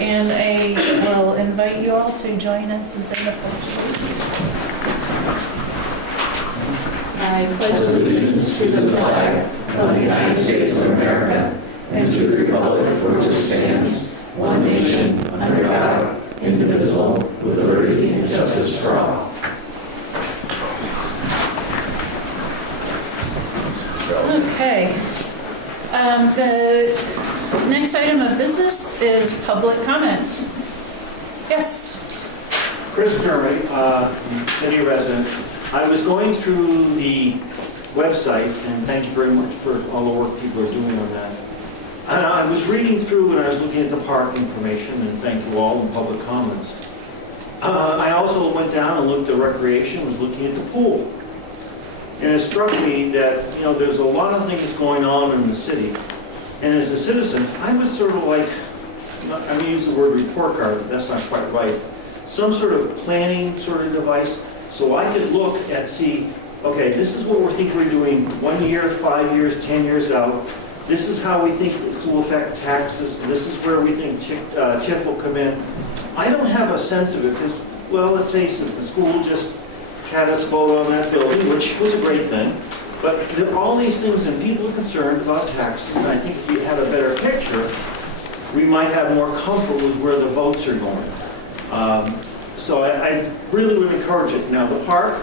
and I will invite you all to join us in saying the Pledge of Allegiance. I pledge allegiance to the flag of the United States of America and to the republic for which it stands, one nation, under God, indivisible, with liberty and justice for all. Okay. The next item of business is public comment. Yes. Chris Kermit, city resident. I was going through the website, and thank you very much for all the work people are doing on that. I was reading through and I was looking at the park information, and thank you all in public comments. I also went down and looked at recreation, was looking at the pool. And it struck me that, you know, there's a lot of things going on in the city. And as a citizen, I was sort of like, I'm going to use the word report card, but that's not quite right. Some sort of planning sort of device, so I could look and see, okay, this is what we think we're doing 1 year, 5 years, 10 years out. This is how we think this will affect taxes. This is where we think TIF will come in. I don't have a sense of it because, well, let's face it, the school just had us vote on that building, which was a great thing. But there are all these things, and people are concerned about taxes, and I think if we had a better picture, we might have more comfort with where the votes are going. So I really would encourage it. Now, the park,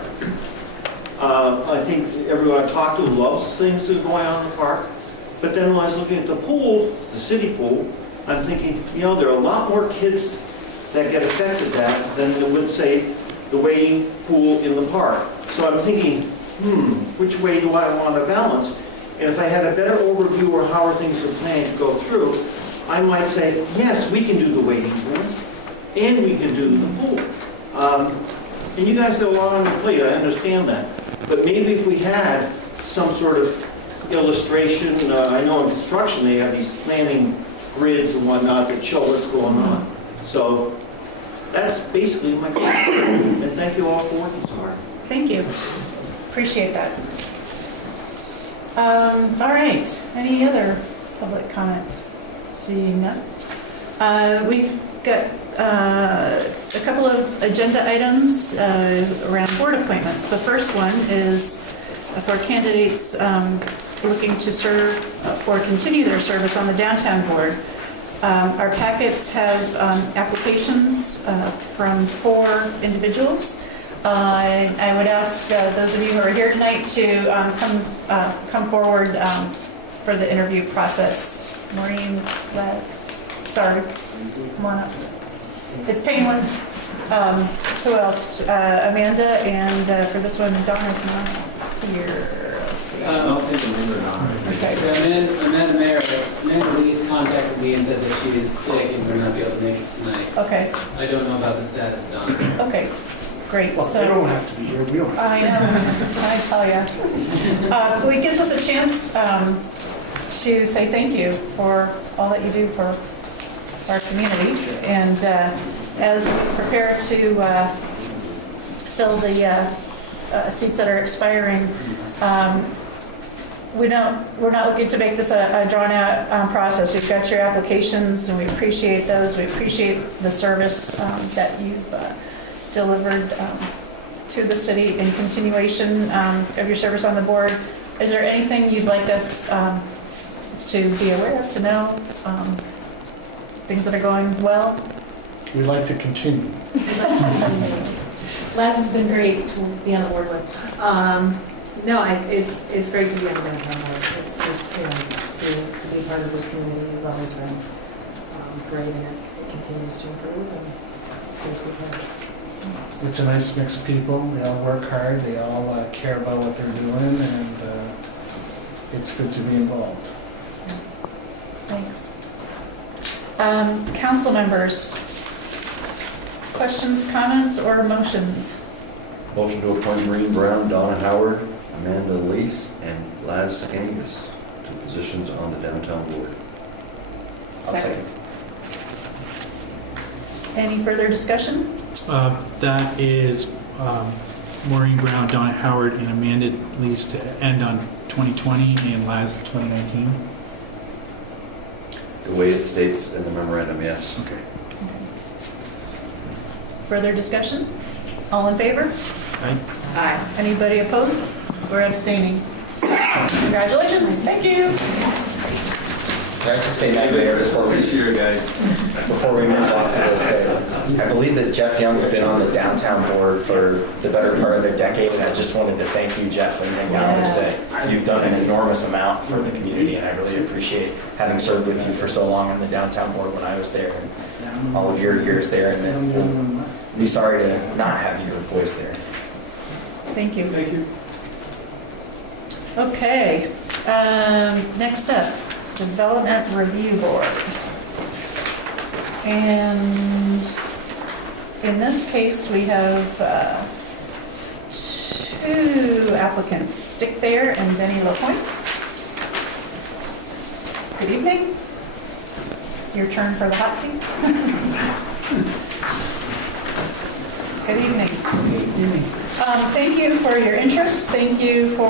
I think everyone I've talked to loves things that are going on in the park. But then when I was looking at the pool, the city pool, I'm thinking, you know, there are a lot more kids that get affected that than there would, say, the wading pool in the park. So I'm thinking, which way do I want to balance? And if I had a better overview or how things are planned to go through, I might say, yes, we can do the wading pool, and we can do the pool. And you guys got a lot on your plate, I understand that. But maybe if we had some sort of illustration, I know in construction they have these planning grids and whatnot that show what's going on. So that's basically my question. And thank you all for working so hard. Thank you. Appreciate that. All right. Any other public comment? Seeing none. We've got a couple of agenda items around board appointments. The first one is for candidates looking to serve or continue their service on the downtown board. Our packets have applications from 4 individuals. I would ask those of you who are here tonight to come forward for the interview process. Maureen, Les, Sark, come on up. It's painless. Who else? Amanda, and for this one, Donna's not here. Let's see. I don't think Amanda not. Okay. So Amanda Lee's contacted me and said that she is sick and will not be able to make it tonight. Okay. I don't know about the status of Donna. Okay. Great. Well, So they don't have to be here. We don't have I know. What can I tell you? Well, it gives us a chance to say thank you for all that you do for our community. And as we prepare to fill the seats that are expiring, we're not looking to make this a drawn-out process. We've got your applications, and we appreciate those. We appreciate the service that you've delivered to the city in continuation of your service on the board. Is there anything you'd like us to be aware of, to know? Things that are going well? We'd like to continue. Laz has been great to be on the board with. No, it's great to be on the downtown board. It's just, you know, to be part of this community has always been great, and it continues to improve, and it's good to be part of it. It's a nice mix of people. They all work hard. They all care about what they're doing, and it's good to be involved. Thanks. Council members, questions, comments, or motions? Motion to appoint Maureen Brown, Donna Howard, Amanda Lease, and Laz Angus to positions on the downtown board. Second. Any further discussion? That is Maureen Brown, Donna Howard, and Amanda Lease to end on 2020 and Laz 2019. The way it states in the memorandum, yes. Okay. further discussion? All in favor? Aye. Anybody opposed or abstaining? Congratulations, thank you. Can I just say, Madam Mayor, before we move off of this, that I believe that Jeff Young's been on the downtown board for the better part of a decade, and I just wanted to thank you, Jeff, and acknowledge that you've done an enormous amount for the community, and I really appreciate having served with you for so long on the downtown board when I was there, and all of your years there, and then we'll be sorry to not have your voice there. Thank you. Thank you. Okay, next up, Development Review Board. And in this case, we have two applicants, Dick Thayer and Denny LaPointe. Good evening. Your turn for the hot seat. Good evening. Thank you for your interest. Thank you for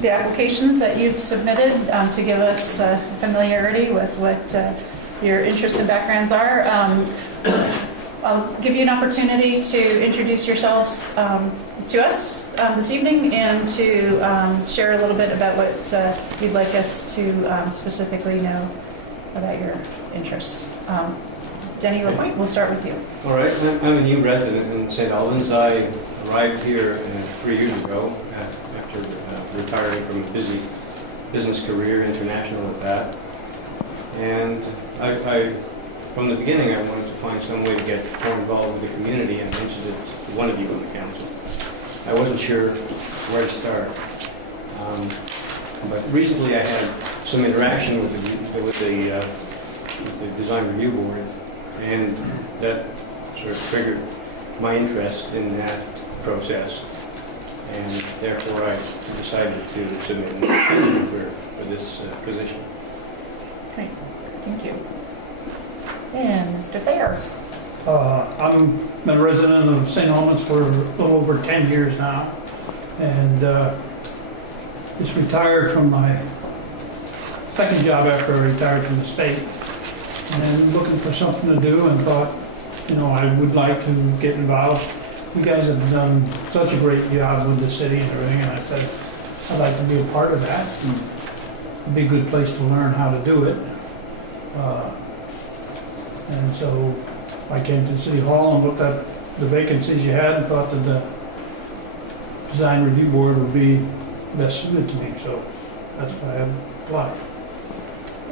the applications that you've submitted to give us familiarity with what your interests and backgrounds are. I'll give you an opportunity to introduce yourselves to us this evening and to share a little bit about what you'd like us to specifically know about your interest. Denny LaPointe, we'll start with you. All right, I'm a new resident in St. Albans. I arrived here 3 years ago after retiring from a busy business career, international at that. And I, from the beginning, I wanted to find some way to get more involved with the community, and mentioned it to one of you on the council. I wasn't sure where to start. But recently I had some interaction with the design review board, and that sort of triggered my interest in that process, and therefore I decided to submit an application for this position. Great, thank you. And Mr. Thayer. I'm been a resident of St. Albans for a little over 10 years now, and just retired from my second job after I retired from the state, and looking for something to do, and thought, I would like to get involved. You guys have done such a great job with the city and everything, and I said, I'd like to be a part of that. It'd be a good place to learn how to do it. And so I came to City Hall and looked at the vacancies you had and thought that the Design Review Board would be best suited to me, so that's why I applied.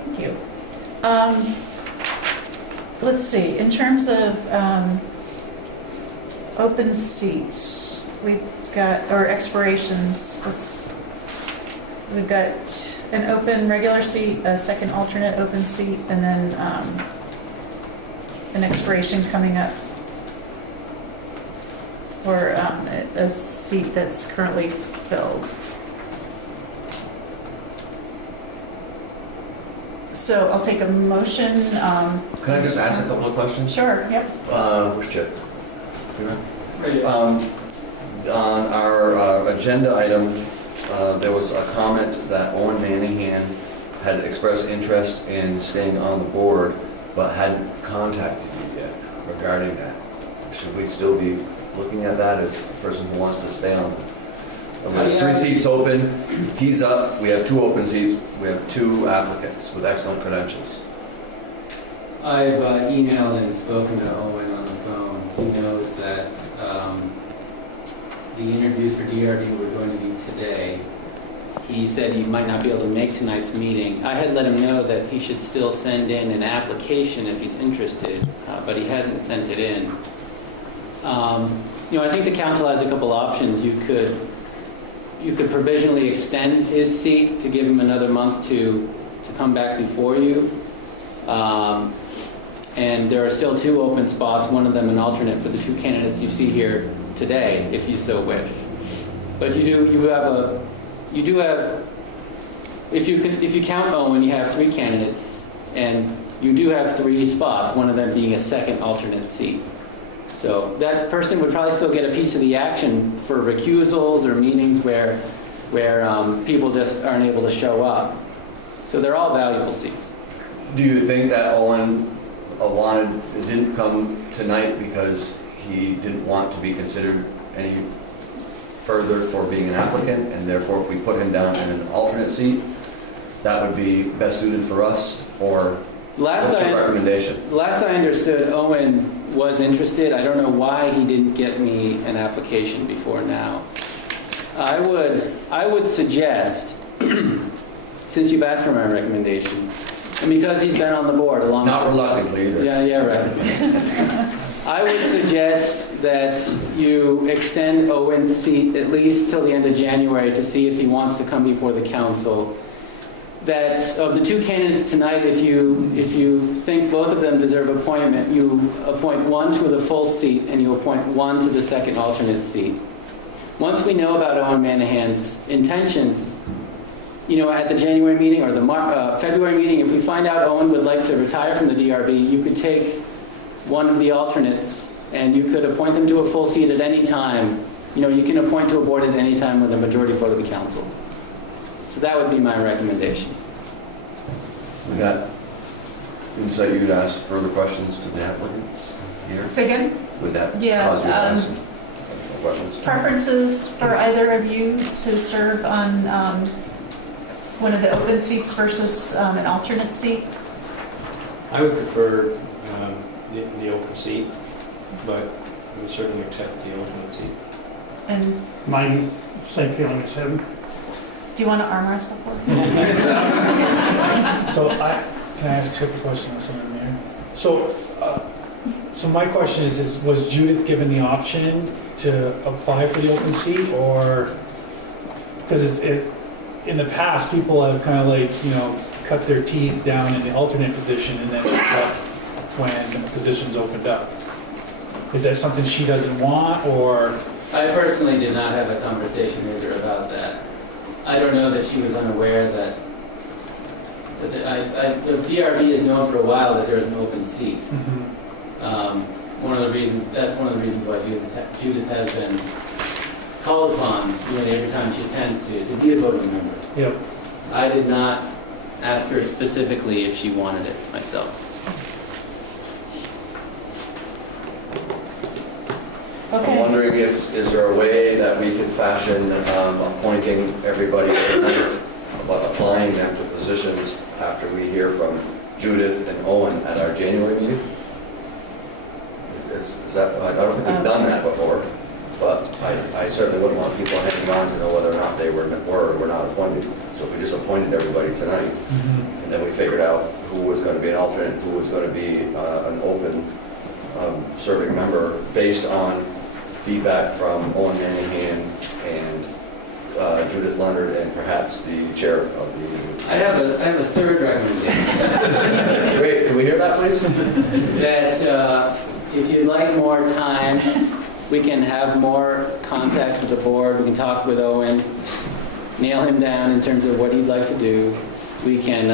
Thank you. Let's see, in terms of open seats, we've got, or expirations, we've got an open regular seat, a second alternate open seat, and then an expiration coming up for a seat that's currently filled. So I'll take a motion. Can I just ask a couple of questions? Sure, yep. Where's Chip? On our agenda item, there was a comment that Owen Manningham had expressed interest in staying on the board, but hadn't contacted you yet regarding that. Should we still be looking at that as a person who wants to stay on? There's 3 seats open. He's up. We have 2 open seats. We have 2 applicants with excellent credentials. I've emailed and spoken to Owen on the phone. He knows that the interviews for DRD were going to be today. He said he might not be able to make tonight's meeting. I had let him know that he should still send in an application if he's interested, but he hasn't sent it in. I think the council has a couple options. You could provisionally extend his seat to give him another month to come back before you. And there are still 2 open spots, one of them an alternate for the 2 candidates you see here today, if you so wish. But you do have, if you count Owen, you have 3 candidates, and you do have 3 spots, one of them being a second alternate seat. So that person would probably still get a piece of the action for recusals or meetings where people just aren't able to show up. So they're all valuable seats. Do you think that Owen didn't come tonight because he didn't want to be considered any further for being an applicant, and therefore if we put him down in an alternate seat, that would be best suited for us, or what's your recommendation? Last I understood, Owen was interested. I don't know why he didn't get me an application before now. I would suggest, since you've asked for my recommendation, and because he's been on the board along. Not reluctantly either. Yeah, right. I would suggest that you extend Owen's seat at least till the end of January to see if he wants to come before the council. That of the two candidates tonight, if you think both of them deserve appointment, you appoint one to the full seat and you appoint one to the second alternate seat. Once we know about Owen Manahan's intentions, at the January meeting or the February meeting, if we find out Owen would like to retire from the DRB, you could take one of the alternates and you could appoint them to a full seat at any time. You can appoint to a board at any time with a majority vote of the council. So that would be my recommendation. We got insight. You could ask further questions to the applicants here. Say again? Would that Yeah, cause you to ask questions? Preferences for either of you to serve on one of the open seats versus an alternate seat? I would prefer the open seat, but I would certainly accept the alternate seat. And My same feeling as him. do you want to arm wrestle for me? So can I ask a quick question on something there? So my question is was Judith given the option to apply for the open seat, or because in the past people have kind of cut their teeth down in the alternate position and then left when the position's opened up? Is that something she doesn't want, or? I personally did not have a conversation with her about that. I don't know that she was unaware that the DRB has known for a while that there's an open seat. That's one of the reasons why Judith has been called upon every time she attends to be a voting member. Yep. I did not ask her specifically if she wanted it myself. Okay. I'm wondering is there a way that we could fashion appointing everybody tonight, but applying them to positions after we hear from Judith and Owen at our January meeting? Is that, I don't think we've done that before, but I certainly wouldn't want people hanging on to know whether or not they were or were not appointed. So if we just appointed everybody tonight, and then we figured out who was going to be an alternate, who was going to be an open serving member based on feedback from Owen Manahan and Judith Leonard and perhaps the chair of the... I have a third recommendation. Great, can we hear that, please? That if you'd like more time, we can have more contact with the board. We can talk with Owen, nail him down in terms of what he'd like to do. We can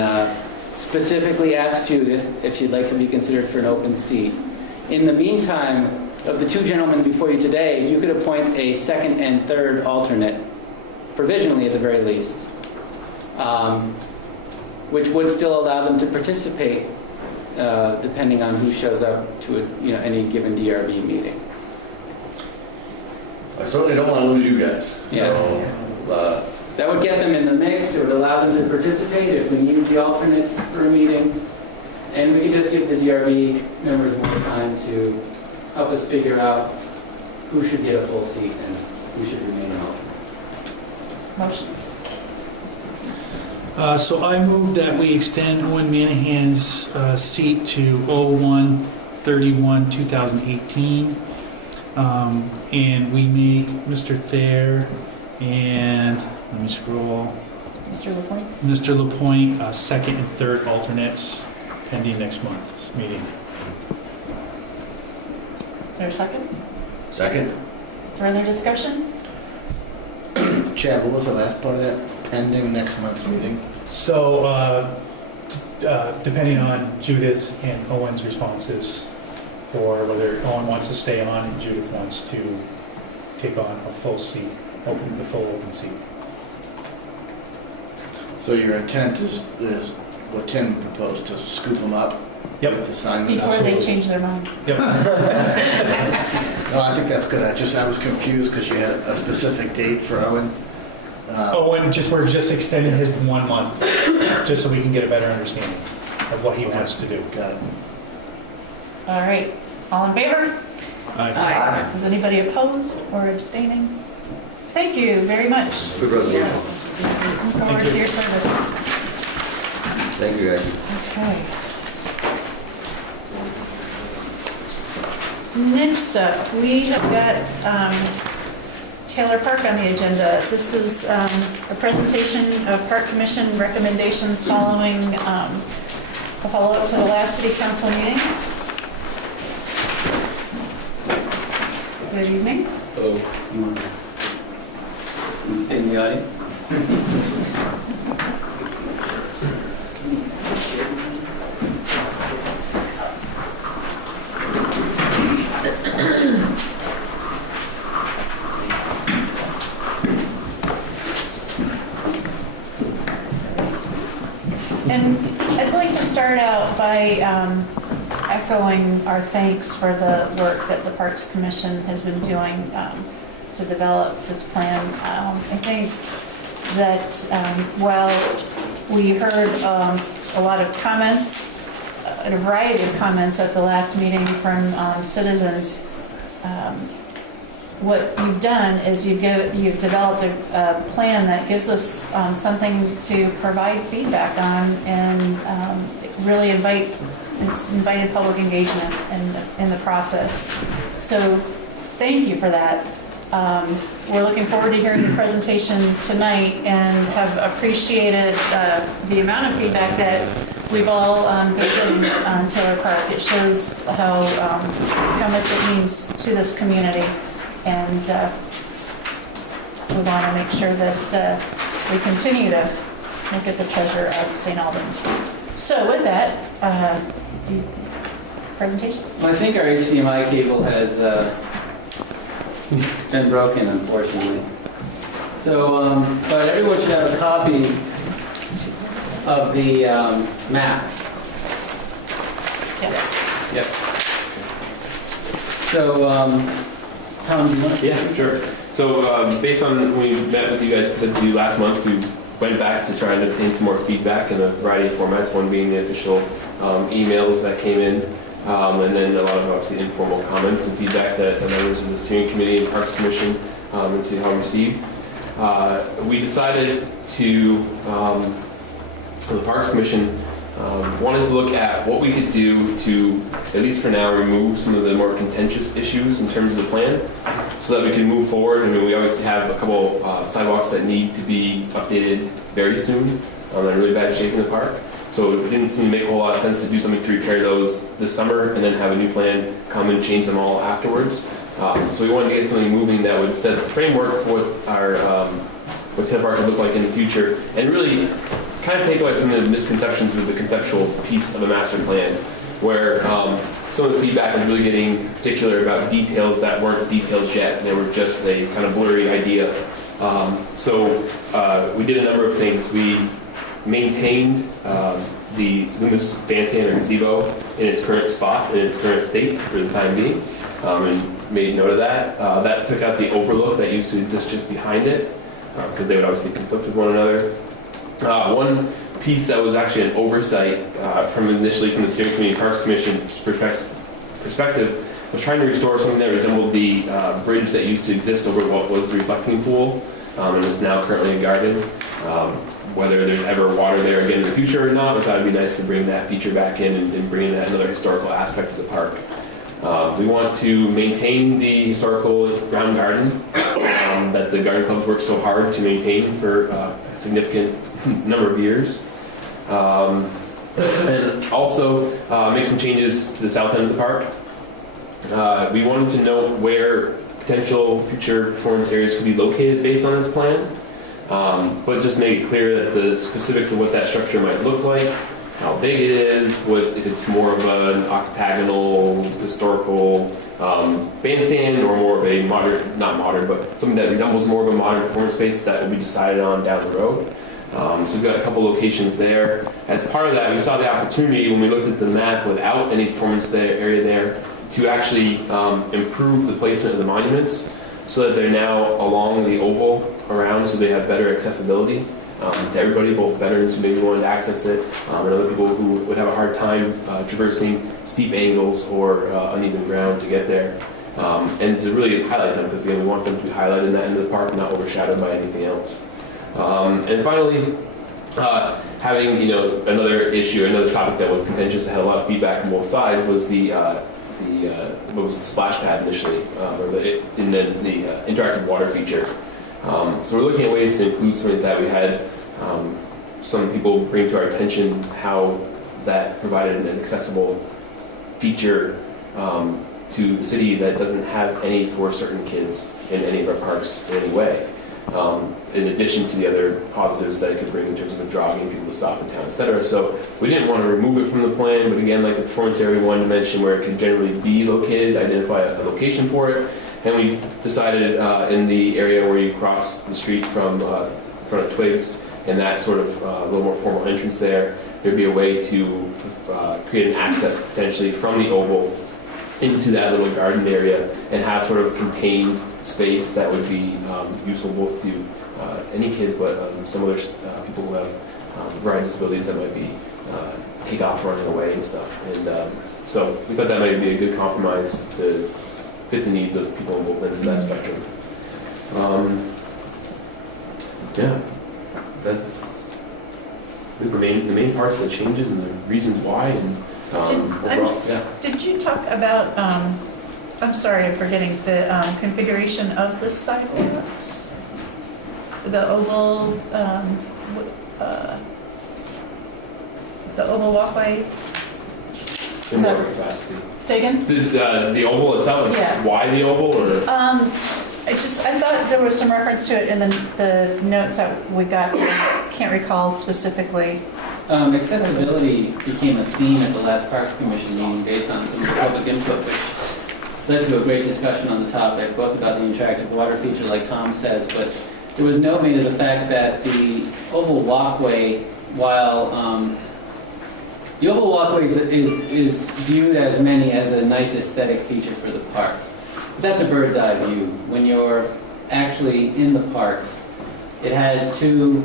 specifically ask Judith if she'd like to be considered for an open seat. In the meantime, of the two gentlemen before you today, you could appoint a second and third alternate, provisionally at the very least, which would still allow them to participate depending on who shows up to any given DRB meeting. I certainly don't want to lose you guys. Yeah. So, that would get them in the mix. It would allow them to participate if we need the alternates for a meeting. And we could just give the DRB members more time to help us figure out who should get a full seat and who should remain an alternate. Motion. So I move that we extend Owen Manahan's seat to 01/31/2018, and we make Mr. Thayer and, let me scroll, Mr. LaPointe? Mr. LaPointe, second and third alternates pending next month's meeting. Is there a second? second? Further discussion? Chad, what was the last part of that? Pending next month's meeting? So, depending on Judith's and Owen's responses for whether Owen wants to stay on and Judith wants to take on a full seat, the full open seat. So your intent is what Tim proposed, to scoop them up Yep. with assignments? Before they change their mind. Yep. No, I think that's good. I was confused because you had a specific date for Owen. Oh, and we're just extending his 1 month, just so we can get a better understanding of what he wants to do. Got it. All right, all in favor? Aye. Is anybody opposed or abstaining? Thank you very much. Good resolution. Look forward to your service. Thank you, guys. Okay. Next up, we have got Taylor Park on the agenda. This is a presentation of Park Commission recommendations following a follow-up to the last City Council meeting. Good evening. Hello. You stay in the audience? And I'd like to start out by echoing our thanks for the work that the Parks Commission has been doing to develop this plan. I think that while we heard a lot of comments, a variety of comments at the last meeting from citizens, what you've done is you've developed a plan that gives us something to provide feedback on and really invited public engagement in the process. So thank you for that. We're looking forward to hearing the presentation tonight and have appreciated the amount of feedback that we've all been getting on Taylor Park. It shows how much it means to this community. And we want to make sure that we continue to look at the treasure of St. Albans. So with that, presentation. Well, I think our HDMI cable has been broken, unfortunately. So, but everyone should have a copy of the map. Yes. Yep. So, Tom, do you want to? Yeah, sure. So based on when we met with you guys, presented to you last month, we went back to try and obtain some more feedback in a variety of formats, one being the official emails that came in, and then a lot of obviously informal comments and feedback that the members of the steering committee and Parks Commission and City Hall received. We decided to, the Parks Commission wanted to look at what we could do to, at least for now, remove some of the more contentious issues in terms of the plan so that we can move forward. I mean, we obviously have a couple sidewalks that need to be updated very soon. They're in really bad shape in the park. So it didn't seem to make a whole lot of sense to do something to repair those this summer and then have a new plan come and change them all afterwards. So we wanted to get something moving that would set the framework for what our what Taylor Park would look like in the future, and really kind of take away some of the misconceptions of the conceptual piece of the master plan, where some of the feedback was really getting particular about details that weren't details yet. They were just a kind of blurry idea. So we did a number of things. We maintained the Loomis bandstand or gazebo in its current spot, in its current state for the time being, and made note of that. That took out the overlook that used to exist just behind it, because they would obviously conflict with one another. One piece that was actually an oversight initially from the Steering Committee and Parks Commission perspective was trying to restore something that resembled the bridge that used to exist over what was the reflecting pool and is now currently a garden. Whether there's ever water there again in the future or not, we thought it'd be nice to bring that feature back in and bring in another historical aspect of the park. We want to maintain the historical round garden that the garden clubs worked so hard to maintain for a significant number of years. And also make some changes to the south end of the park. We wanted to know where potential future performance areas could be located based on this plan, but just make it clear that the specifics of what that structure might look like, how big it is, if it's more of an octagonal historical bandstand or more of a modern, not modern, but something that resembles more of a modern performance space that will be decided on down the road. So we've got a couple locations there. As part of that, we saw the opportunity when we looked at the map without any performance area there to actually improve the placement of the monuments so that they're now along the oval around, so they have better accessibility to everybody, both veterans who maybe wanted to access it, and other people who would have a hard time traversing steep angles or uneven ground to get there. And to really highlight them, because again, we want them to be highlighted in that end of the park, not overshadowed by anything else. And finally, having another issue, another topic that was contentious, that had a lot of feedback from both sides, was the splash pad initially, and then the interactive water feature. So we're looking at ways to include something that we had some people bring to our attention, how that provided an accessible feature to the city that doesn't have any for certain kids in any of our parks in any way. In addition to the other positives that it could bring in terms of jogging, people to stop in town, etc. So we didn't want to remove it from the plan, but again, like the performance area, we wanted to mention where it could generally be located, identify a location for it. And we decided in the area where you cross the street from in front of Twigs, and that sort of a little more formal entrance there, there'd be a way to create an access potentially from the oval into that little garden area and have sort of a contained space that would be useful both to any kids, but some other people who have a variety of disabilities that might be take off running away and stuff. And so we thought that might be a good compromise to fit the needs of people on both ends of that spectrum. Yeah, that's the main parts of the changes and the reasons why, and overall, yeah. Did you talk about, I'm sorry, I'm forgetting, the configuration of the sidewalks? The oval walkway? In more capacity. Say again? The oval itself, like Yeah. why the oval, or? I thought there was some reference to it in the notes that we got. I can't recall specifically. Accessibility became a theme at the last Parks Commission meeting based on some of the public input, which led to a great discussion on the topic, both about the interactive water feature, like Tom says, but there was note made of the fact that the oval walkway, while the oval walkway is viewed as many as a nice aesthetic feature for the park. But that's a bird's eye view. When you're actually in the park, it has two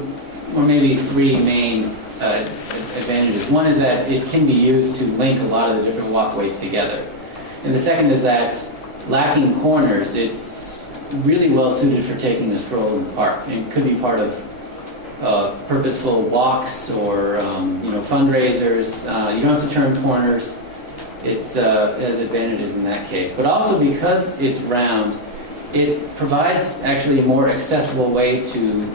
or maybe three main advantages. One is that it can be used to link a lot of the different walkways together. And the second is that, lacking corners, it's really well suited for taking a stroll in the park. It could be part of purposeful walks or fundraisers. You don't have to turn corners. It has advantages in that case. But also because it's round, it provides actually a more accessible way to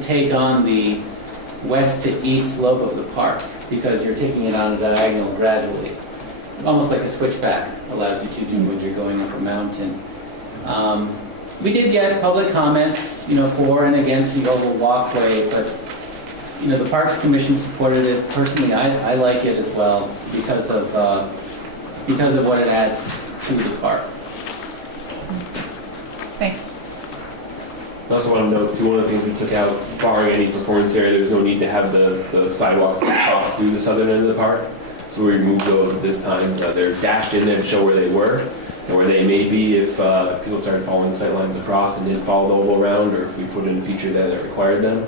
take on the west to east slope of the park, because you're taking it on a diagonal gradually. Almost like a switchback allows you to do when you're going up a mountain. We did get public comments, for and against the oval walkway, but the Parks Commission supported it. Personally, I like it as well because of what it adds to the park. Thanks. I also want to note too, one of the things we took out, barring any performance area, there's no need to have the sidewalks that cross through the southern end of the park. So we removed those at this time. They're dashed in there to show where they were and where they may be if people started following the sight lines across and didn't follow the oval around, or if we put in a feature there that required them.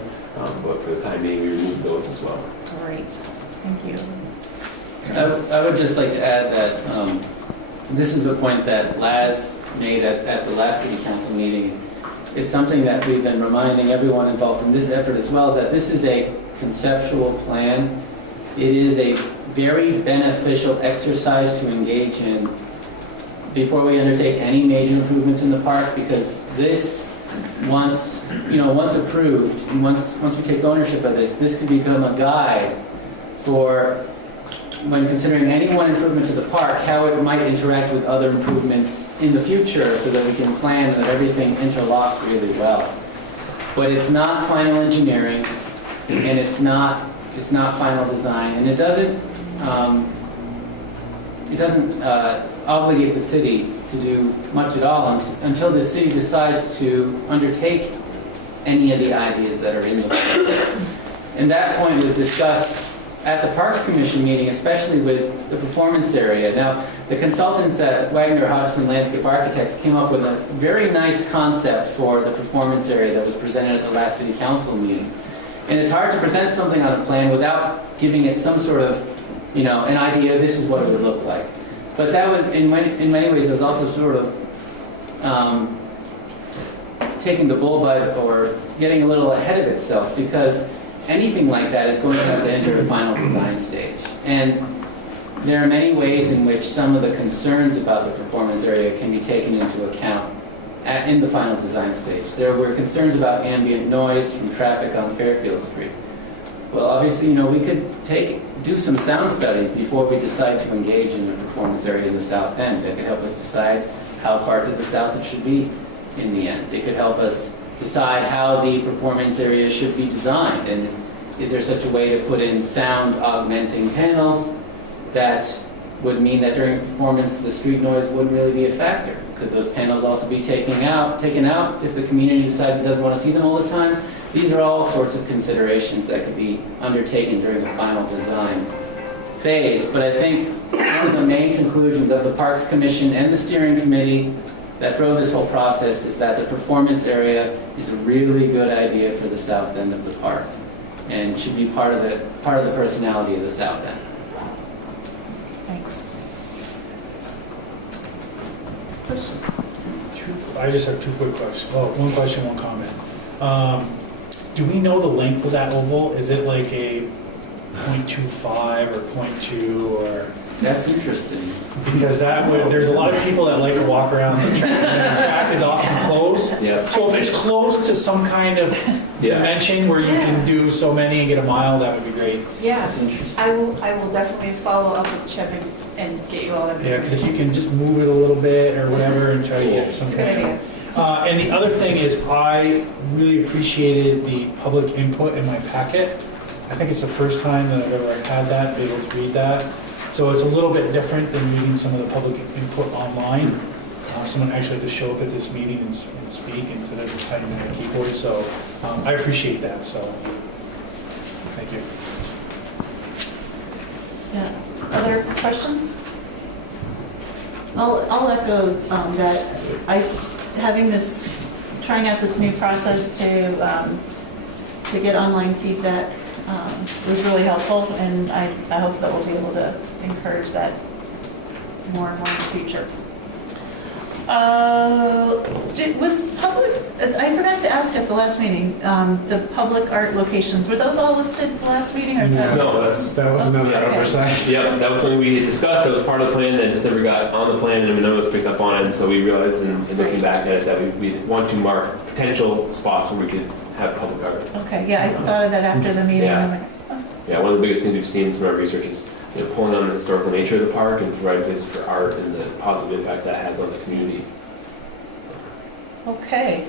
But for the time being, we removed those as well. All right. Thank you. I would just like to add that this is a point that Laz made at the last City Council meeting. It's something that we've been reminding everyone involved in this effort as well, is that this is a conceptual plan. It is a very beneficial exercise to engage in before we undertake any major improvements in the park, because this, once approved, and once we take ownership of this could become a guide for, when considering any one improvement to the park, how it might interact with other improvements in the future, so that we can plan that everything interlocks really well. But it's not final engineering, and it's not final design, and it doesn't obligate the city to do much at all until the city decides to undertake any of the ideas that are in the plan. And that point was discussed at the Parks Commission meeting, especially with the performance area. Now, the consultants at Wagner Hodgson Landscape Architects came up with a very nice concept for the performance area that was presented at the last City Council meeting. And it's hard to present something on a plan without giving it some sort of, an idea, this is what it would look like. But that was, in many ways, it was also sort of taking the bull by or getting a little ahead of itself, because anything like that is going to have to enter the final design stage. And there are many ways in which some of the concerns about the performance area can be taken into account in the final design stage. There were concerns about ambient noise from traffic on Fairfield Street. Well, obviously, we could do some sound studies before we decide to engage in the performance area in the south end. That could help us decide how far to the south it should be in the end. It could help us decide how the performance area should be designed, and is there such a way to put in sound augmenting panels that would mean that during performance the street noise wouldn't really be a factor? Could those panels also be taken out if the community decides it doesn't want to see them all the time? These are all sorts of considerations that could be undertaken during the final design phase. But I think one of the main conclusions of the Parks Commission and the steering committee that drove this whole process is that the performance area is a really good idea for the south end of the park and should be part of the personality of the south end. Thanks. I just have two quick questions. Well, one question, one comment. Do we know the length of that oval? Is it like a 0.25 or 0.2 or? That's interesting. Because there's a lot of people that like to walk around the track, and the track is often closed. Yeah. So if it's close to some kind of dimension where you can do so many and get a mile, that would be great. Yeah, That's interesting. I will definitely follow up with Chip and get you all that. Yeah, because if you can just move it a little bit or whatever and try to get some kind of. And the other thing is, I really appreciated the public input in my packet. I think it's the first time that I've ever had that, be able to read that. So it's a little bit different than reading some of the public input online. Someone actually had to show up at this meeting and speak instead of just typing on a keyboard. So I appreciate that. So thank you. Yeah. Other questions? I'll echo that. Trying out this new process to get online feedback was really helpful, and I hope that we'll be able to encourage that more and more in the future. Was public, I forgot to ask at the last meeting, the public art locations, were those all listed at the last meeting, or is that? No, That was another oversight. Yep, that was something we had discussed. That was part of the plan that just never got on the plan, and none of us picked up on it. And so we realized, in looking back at it, that we want to mark potential spots where we could have public art. Okay, yeah, I thought of that after the meeting. Yeah. I'm like, oh. Yeah, one of the biggest things we've seen in some of our research is pulling on the historical nature of the park and providing places for art and the positive impact that has on the community. Okay.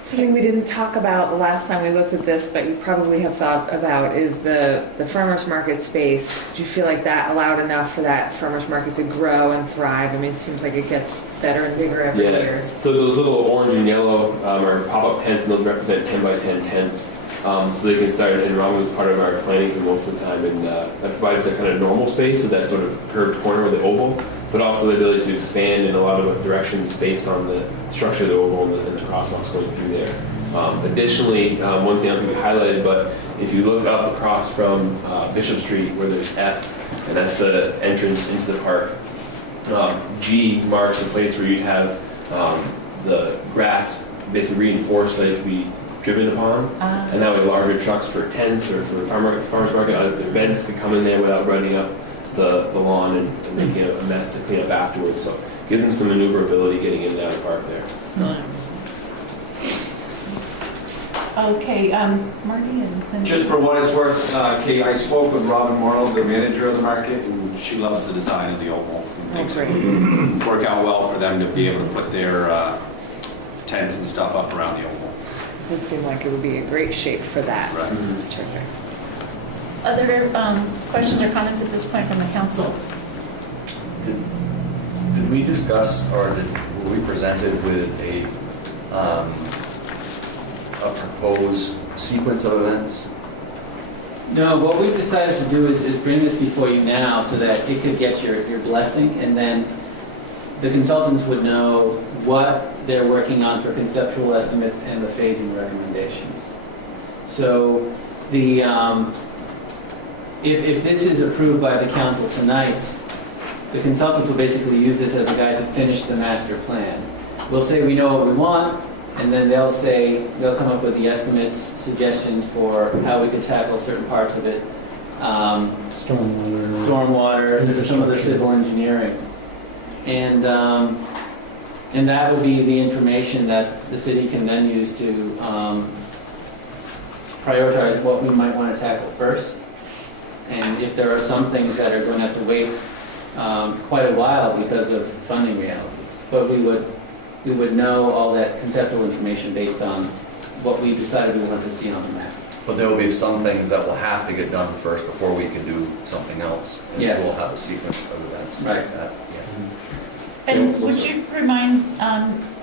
Something we didn't talk about the last time we looked at this, but you probably have thought about, is the farmers market space. Do you feel like that allowed enough for that farmers market to grow and thrive? I mean, it seems like it gets better and bigger every year. So those little orange and yellow are pop-up tents, and those represent 10 by 10 tents. So they can start, and Robin was part of our planning for most of the time, and that provides that kind of normal space, so that sort of curved corner with the oval, but also the ability to expand in a lot of directions based on the structure of the oval and the crosswalks going through there. Additionally, one thing I think we highlighted, but if you look up across from Bishop Street where there's F, and that's the entrance into the park, G marks the place where you'd have the grass basically reinforced so that it could be driven upon, and that way larger trucks for tents or for farmers market events could come in there without running up the lawn and making a mess to clean up afterwards. So it gives them some maneuverability getting in and out of the park there. Okay, Marty and then... Just for what it's worth, Kate, I spoke with Robin Morrow, the manager of the market, and she loves the design of the oval. And thinks it would work out well for them to be able to put their tents and stuff up around the oval. It does seem like it would be a great shape for that. Right. It's terrific. Other questions or comments at this point from the council? Did we discuss, or were we presented with a proposed sequence of events? No, what we've decided to do is bring this before you now so that it could get your blessing, and then the consultants would know what they're working on for conceptual estimates and the phasing recommendations. So the if this is approved by the council tonight, the consultants will basically use this as a guide to finish the master plan. We'll say we know what we want, and then they'll come up with the estimates, suggestions for how we could tackle certain parts of it. Stormwater, and some of the civil engineering. And that will be the information that the city can then use to prioritize what we might want to tackle first. And if there are some things that are going to have to wait quite a while because of funding realities. But we would know all that conceptual information based on what we decided we wanted to see on the map. But there will be some things that will have to get done first before we can do something else. And Yes. we'll have a sequence of events Right. like that. Yeah. And would you remind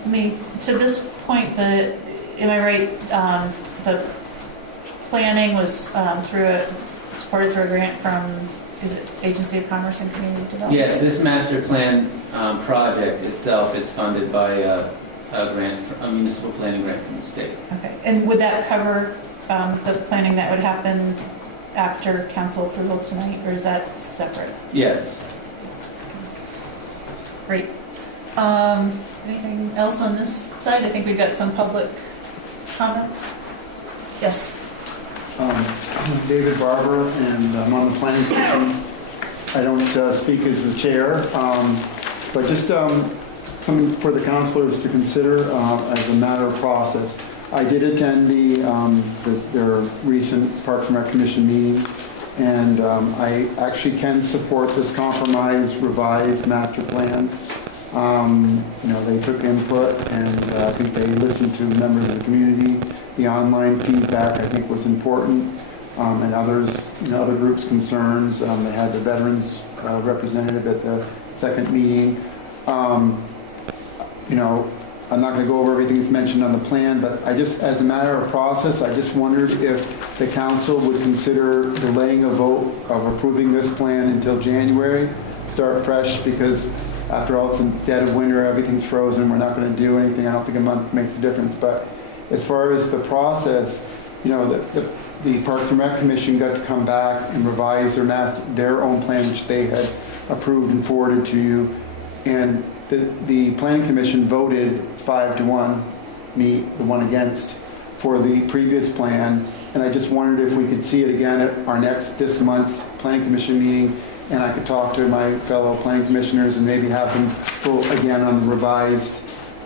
me, to this point, am I right, the planning was supported through a grant from, is it Agency of Commerce and Community Development? Yes, this master plan project itself is funded by a municipal planning grant from the state. Okay, and would that cover the planning that would happen after council approval tonight, or is that separate? Yes. Great. Anything else on this side? I think we've got some public comments. Yes. I'm David Barber, and I'm on the planning commission. I don't speak as the chair, but just something for the councilors to consider as a matter of process. I did attend their recent Parks and Rec Commission meeting, and I actually can support this compromise revised master plan. They took input, and I think they listened to members of the community. The online feedback, I think, was important, and others, other groups' concerns. They had the veterans representative at the second meeting. I'm not going to go over everything that's mentioned on the plan, but as a matter of process, I just wondered if the council would consider delaying a vote of approving this plan until January, start fresh, because after all, it's in dead of winter, everything's frozen, we're not going to do anything. I don't think a month makes a difference, but as far as the process, the Parks and Rec Commission got to come back and revise their own plan, which they had approved and forwarded to you, and the Planning Commission voted 5-1, me, the one against, for the previous plan. And I just wondered if we could see it again at this month's Planning Commission meeting, and I could talk to my fellow planning commissioners and maybe have them vote again on the revised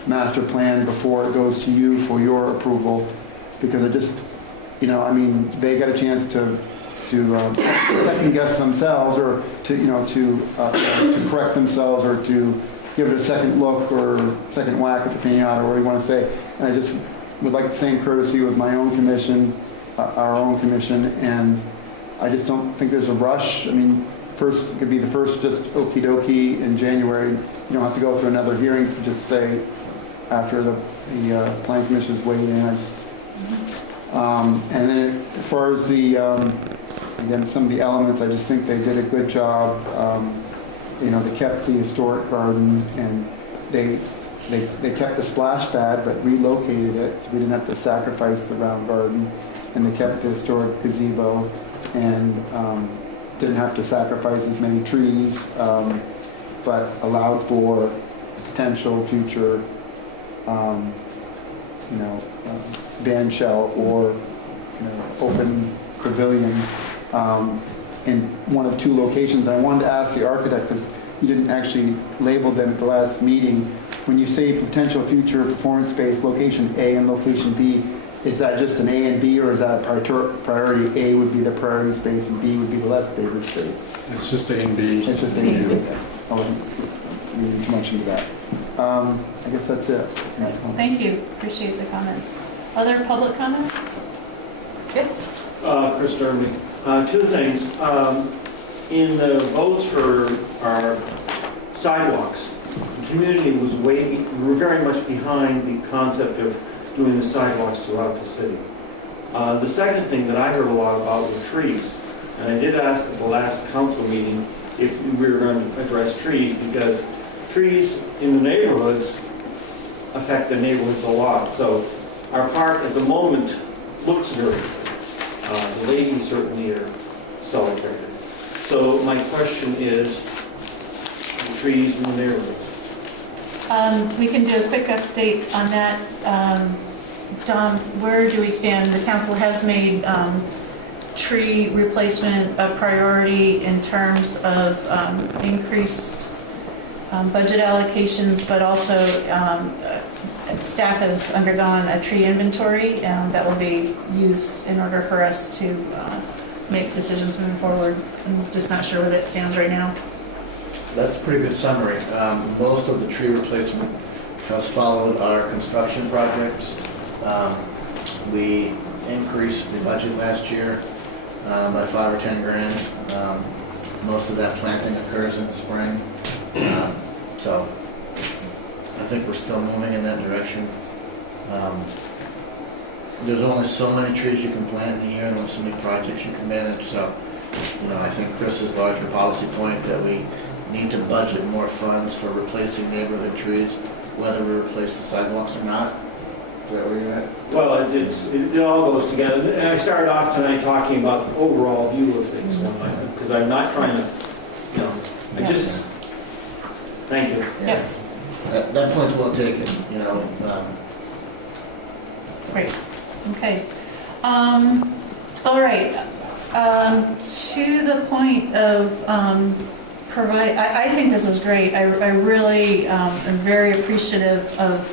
master plan before it goes to you for your approval. Because they got a chance to second guess themselves, or to correct themselves, or to give it a second look or second whack, depending on what you want to say. And I just would like the same courtesy with my own commission, our own commission, and I just don't think there's a rush. First, it could be the first just okie dokie in January. You don't have to go through another hearing to just say after the planning commission is weighed in. And then as far as again, some of the elements, I just think they did a good job. They kept the historic garden, and they kept the splash pad but relocated it, so we didn't have to sacrifice the round garden. And they kept the historic gazebo, and didn't have to sacrifice as many trees, but allowed for potential future, band shell or open pavilion in one of two locations. I wanted to ask the architect, because you didn't actually label them at the last meeting. When you say potential future performance-based location A and location B, is that just an A and B, or is that a priority? A would be the priority space and B would be the less favored space? It's just A and B. It's just A and B. Okay. I wasn't reading too much into that. I guess that's it. Thank you. Appreciate the comments. Other public comment? Yes? Chris Derby. Two things. In the votes for our sidewalks, the community was we were very much behind the concept of doing the sidewalks throughout the city. The second thing that I heard a lot about were trees. And I did ask at the last council meeting if we were going to address trees, because trees in the neighborhoods affect the neighborhoods a lot. So our park at the moment looks very good. The ladies certainly are celebrated. So my question is, the trees in the neighborhoods. We can do a quick update on that. Dom, where do we stand? The council has made tree replacement a priority in terms of increased budget allocations, but also staff has undergone a tree inventory that will be used in order for us to make decisions moving forward. I'm just not sure where that stands right now. That's a pretty good summary. Most of the tree replacement has followed our construction projects. We increased the budget last year by 5 or 10 grand. Most of that planting occurs in the spring. So I think we're still moving in that direction. There's only so many trees you can plant in a year and only so many projects you can manage. So, I think Chris's larger policy point that we need to budget more funds for replacing neighborhood trees, whether we replace the sidewalks or not. Is that where you're at? Well, it all goes together. And I started off tonight talking about the overall view of things, because I'm not trying to, I just, thank you. Yeah. That point's well taken, Great. Okay. All right. To the point of I think this is great. I really am very appreciative of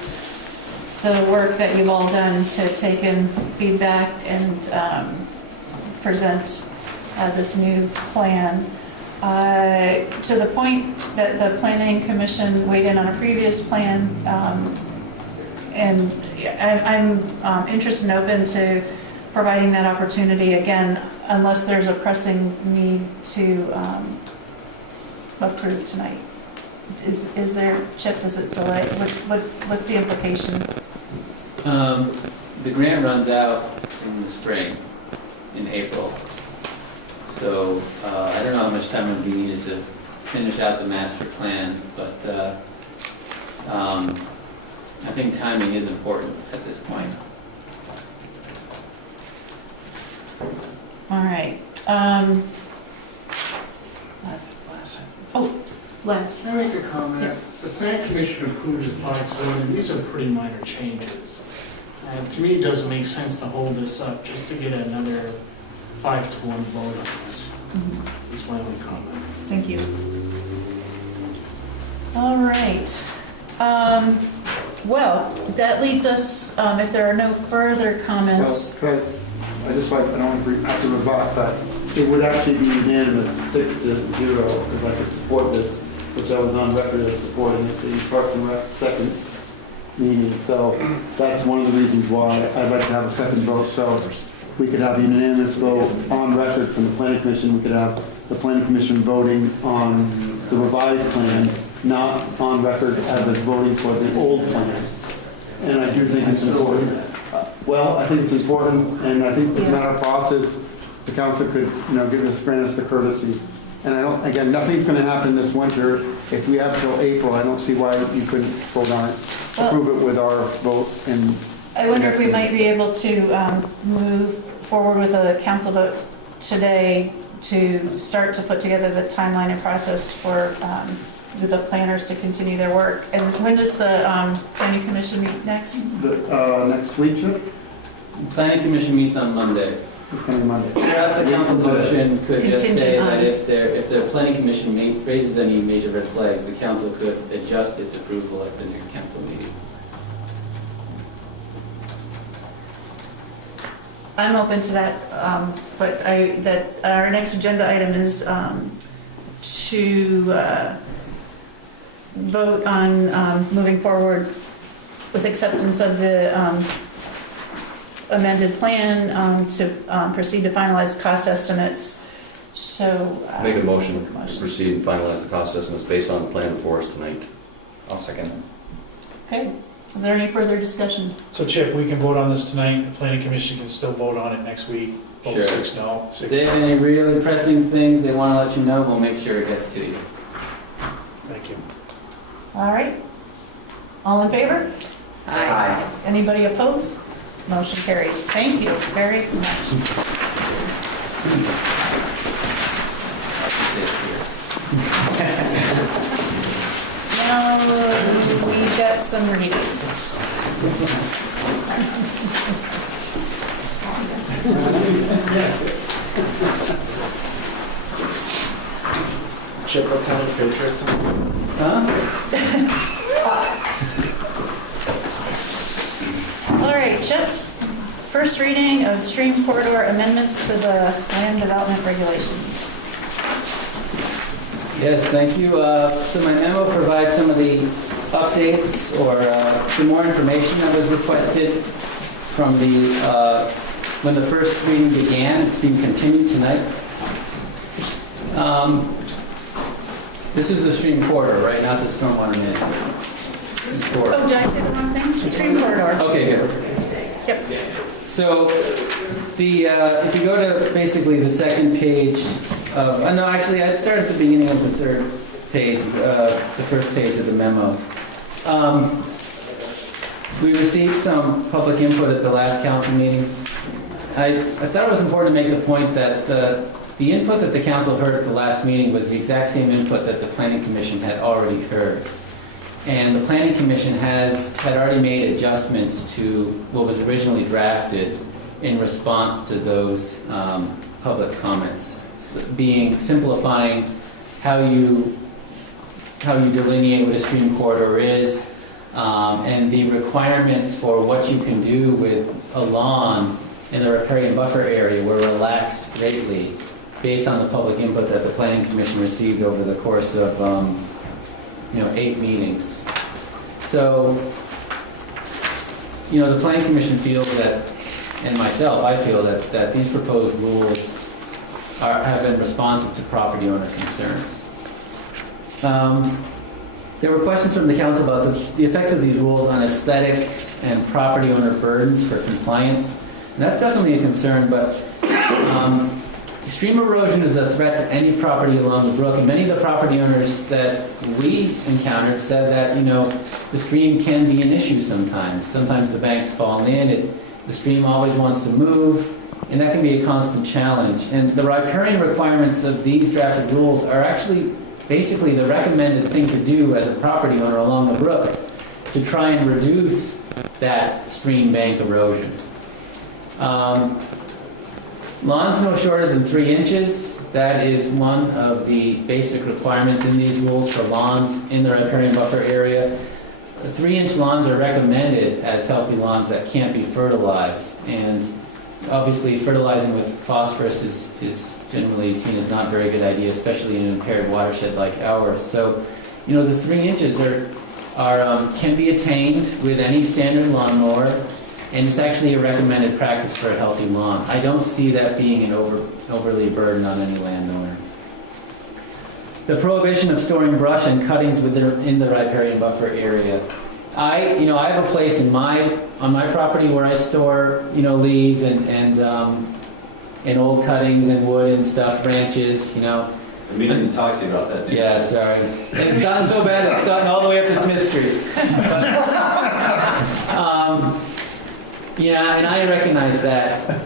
the work that you've all done to take in feedback and present this new plan. To the point that the Planning Commission weighed in on a previous plan, and I'm interested and open to providing that opportunity again, unless there's a pressing need to approve tonight. Is there, Chip, does it delay? What's the implication? The grant runs out in the spring, in April. So I don't know how much time would be needed to finish out the master plan, but I think timing is important at this point. All right. Lance. Can I make a comment? Yeah. The Plan Commission approved the 5-1, and these are pretty minor changes. To me, it doesn't make sense to hold this up just to get another 5-1 vote on this. Mm-hmm. That's my only comment. Thank you. All right. Well, that leads us, if there are no further comments. Well, I don't have to rebut, but it would actually be unanimous 6-0 because I could support this, which I was on record as supporting at the Parks and Rec second meeting. So that's one of the reasons why I'd like to have a second vote. So we could have a unanimous vote on record from the Planning Commission. We could have the Planning Commission voting on the revised plan, not on record as voting for the old plan. And I do think it's important. Well, I think it's important, and I think as a matter of process, the council could, grant us the courtesy. And again, nothing's going to happen this winter. If we have till April, I don't see why you couldn't vote on it, approve it with our vote. And I wonder if we might be able to move forward with a council vote today to start to put together the timeline and process for the planners to continue their work. And when does the Planning Commission meet next? Next week, Chip? The Planning Commission meets on Monday. It's coming Monday. Perhaps the council motion could just Contingent say on- that if the Planning Commission raises any major red flags, the council could adjust its approval at the next council meeting. I'm open to that, but that our next agenda item is to vote on moving forward with acceptance of the amended plan to proceed to finalize cost estimates. So Make a motion to proceed and finalize the cost estimates based on the plan before us tonight. I'll second. okay, Is there any further discussion? So Chip, we can vote on this tonight, the planning commission can still vote on it next week. Vote Sure. 6 no, If 6 they have no. any really pressing things they want to let you know, we'll make sure it gets to you. Thank you. All right. All in favor? Aye. Anybody opposed? Motion carries. Thank you very much. Now, we got some readings. Chip, what kind of pictures? All right, Chip. First reading of stream corridor amendments to the land development regulations. Yes, thank you. So my memo provides some of the updates or some more information that was requested from the when the first reading began. It's being continued tonight. This is the stream corridor, right? Not the stormwater management. Oh, did I say the wrong thing? Stream corridor. Okay, good. Yep. So the if you go to basically the second page of, no, actually I'd start at the beginning of the third page, the first page of the memo. We received some public input at the last council meeting. I thought it was important to make the point that the input that the council heard at the last meeting was the exact same input that the planning commission had already heard. And the planning commission had already made adjustments to what was originally drafted in response to those public comments, being simplifying how you delineate what a stream corridor is, and the requirements for what you can do with a lawn in the riparian buffer area were relaxed greatly based on the public input that the planning commission received over the course of 8 meetings. So, the planning commission feels that, and myself, I feel that these proposed rules have been responsive to property owner concerns. There were questions from the council about the effects of these rules on aesthetics and property owner burdens for compliance. And that's definitely a concern, but stream erosion is a threat to any property along the brook, and many of the property owners that we encountered said that, the stream can be an issue sometimes. Sometimes the banks fall in, the stream always wants to move, and that can be a constant challenge. And the riparian requirements of these drafted rules are actually basically the recommended thing to do as a property owner along the brook to try and reduce that stream bank erosion. Lawns no shorter than 3 inches. That is one of the basic requirements in these rules for lawns in the riparian buffer area. 3-inch lawns are recommended as healthy lawns that can't be fertilized. And obviously fertilizing with phosphorus is generally seen as not a very good idea, especially in an impaired watershed like ours. So, the 3 inches can be attained with any standard lawnmower, and it's actually a recommended practice for a healthy lawn. I don't see that being an overly burden on any landowner. The prohibition of storing brush and cuttings in the riparian buffer area. I have a place on my property where I store, leaves and old cuttings and wood and stuff, branches, I mean to talk to you about that too. Yeah, sorry. It's gotten so bad, it's gotten all the way up to Smith Street. And I recognize that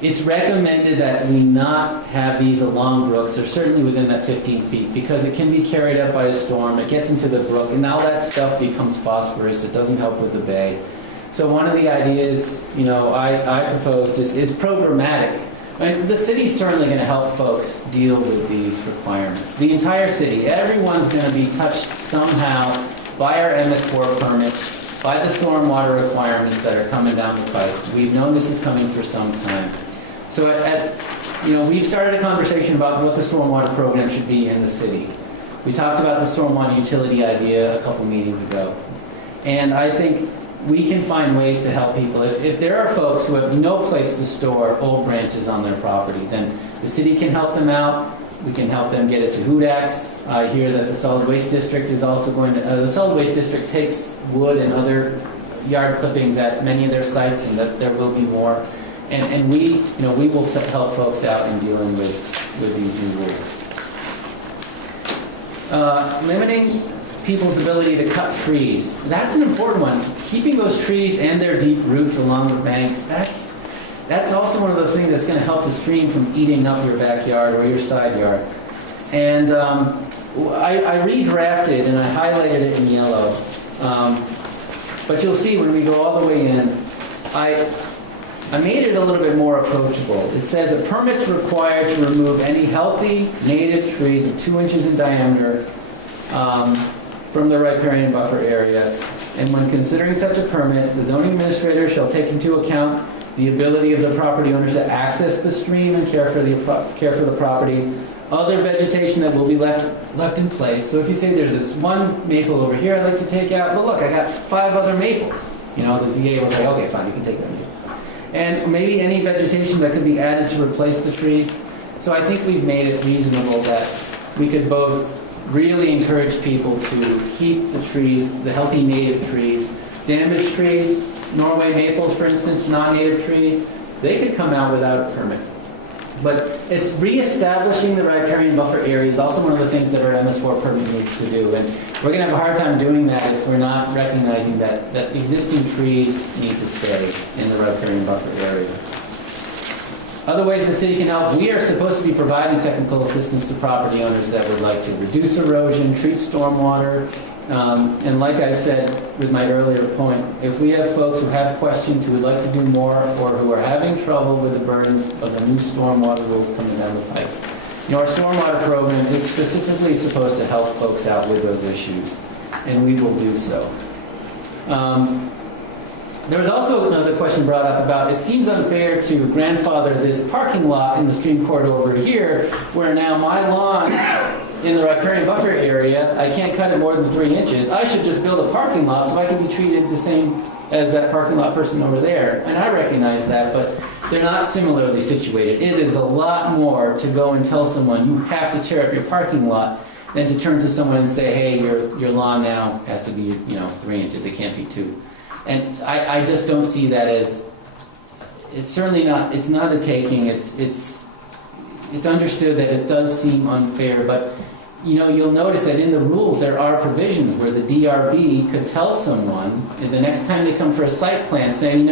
it's recommended that we not have these along brooks, or certainly within that 15 feet, because it can be carried up by a storm, it gets into the brook, and now that stuff becomes phosphorus, it doesn't help with the bay. So one of the ideas, I proposed is programmatic. The city's certainly going to help folks deal with these requirements. The entire city, everyone's going to be touched somehow by our MS4 permits, by the stormwater requirements that are coming down the pipe. We've known this is coming for some time. So we've started a conversation about what the stormwater program should be in the city. We talked about the stormwater utility idea a couple meetings ago. And I think we can find ways to help people. If there are folks who have no place to store old branches on their property, then the city can help them out. We can help them get it to Hudax. I hear that the solid waste district is also going to, the solid waste district takes wood and other yard clippings at many of their sites, and that there will be more. And we, we will help folks out in dealing with these new rules. Limiting people's ability to cut trees. That's an important one. Keeping those trees and their deep roots along the banks, that's also one of those things that's going to help the stream from eating up your backyard or your side yard. And I redrafted and I highlighted it in yellow. But you'll see when we go all the way in, I made it a little bit more approachable. It says a permit's required to remove any healthy native trees of 2 inches in diameter from the riparian buffer area. And when considering such a permit, the zoning administrator shall take into account the ability of the property owner to access the stream and care for the property, other vegetation that will be left in place. So if you say there's this one maple over here I'd like to take out, well look, I got 5 other maples. The ZA will say, okay, fine, you can take them. And maybe any vegetation that could be added to replace the trees. So I think we've made it reasonable that we could both really encourage people to keep the trees, the healthy native trees. Damaged trees, Norway maples, for instance, non-native trees, they could come out without a permit. But it's reestablishing the riparian buffer area is also one of the things that our MS4 permit needs to do. And we're going to have a hard time doing that if we're not recognizing that existing trees need to stay in the riparian buffer area. Other ways the city can help, we are supposed to be providing technical assistance to property owners that would like to reduce erosion, treat stormwater, and like I said with my earlier point, if we have folks who have questions, who would like to do more, or who are having trouble with the burdens of the new stormwater rules coming down the pipe, our stormwater program is specifically supposed to help folks out with those issues, and we will do so. There was also another question brought up about it seems unfair to grandfather this parking lot in the stream corridor over here, where now my lawn in the riparian buffer area, I can't cut it more than 3 inches. I should just build a parking lot so I can be treated the same as that parking lot person over there. And I recognize that, but they're not similarly situated. It is a lot more to go and tell someone you have to tear up your parking lot than to turn to someone and say, hey, your lawn now has to be 3 inches. It can't be 2. And I just don't see that as, it's certainly not, it's not a taking, it's understood that it does seem unfair, but you'll notice that in the rules there are provisions where the DRB could tell someone, and the next time they come for a site plan, saying,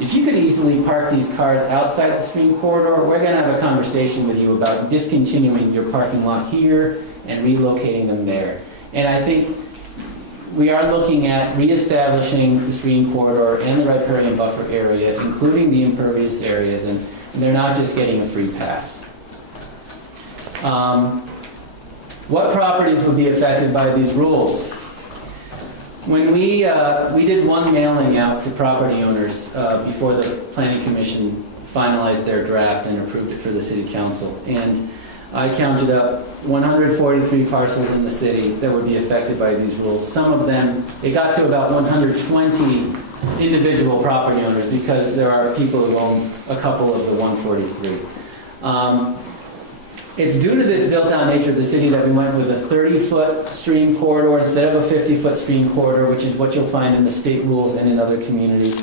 if you could easily park these cars outside the stream corridor, we're going to have a conversation with you about discontinuing your parking lot here and relocating them there. And I think we are looking at reestablishing the stream corridor and the riparian buffer area, including the impervious areas, and they're not just getting a free pass. What properties would be affected by these rules? When we did one mailing out to property owners before the Planning Commission finalized their draft and approved it for the City Council, and I counted up 143 parcels in the city that would be affected by these rules. Some of them, it got to about 120 individual property owners because there are people who own a couple of the 143. It's due to this built-out nature of the city that we went with a 30-foot stream corridor instead of a 50-foot stream corridor, which is what you'll find in the state rules and in other communities.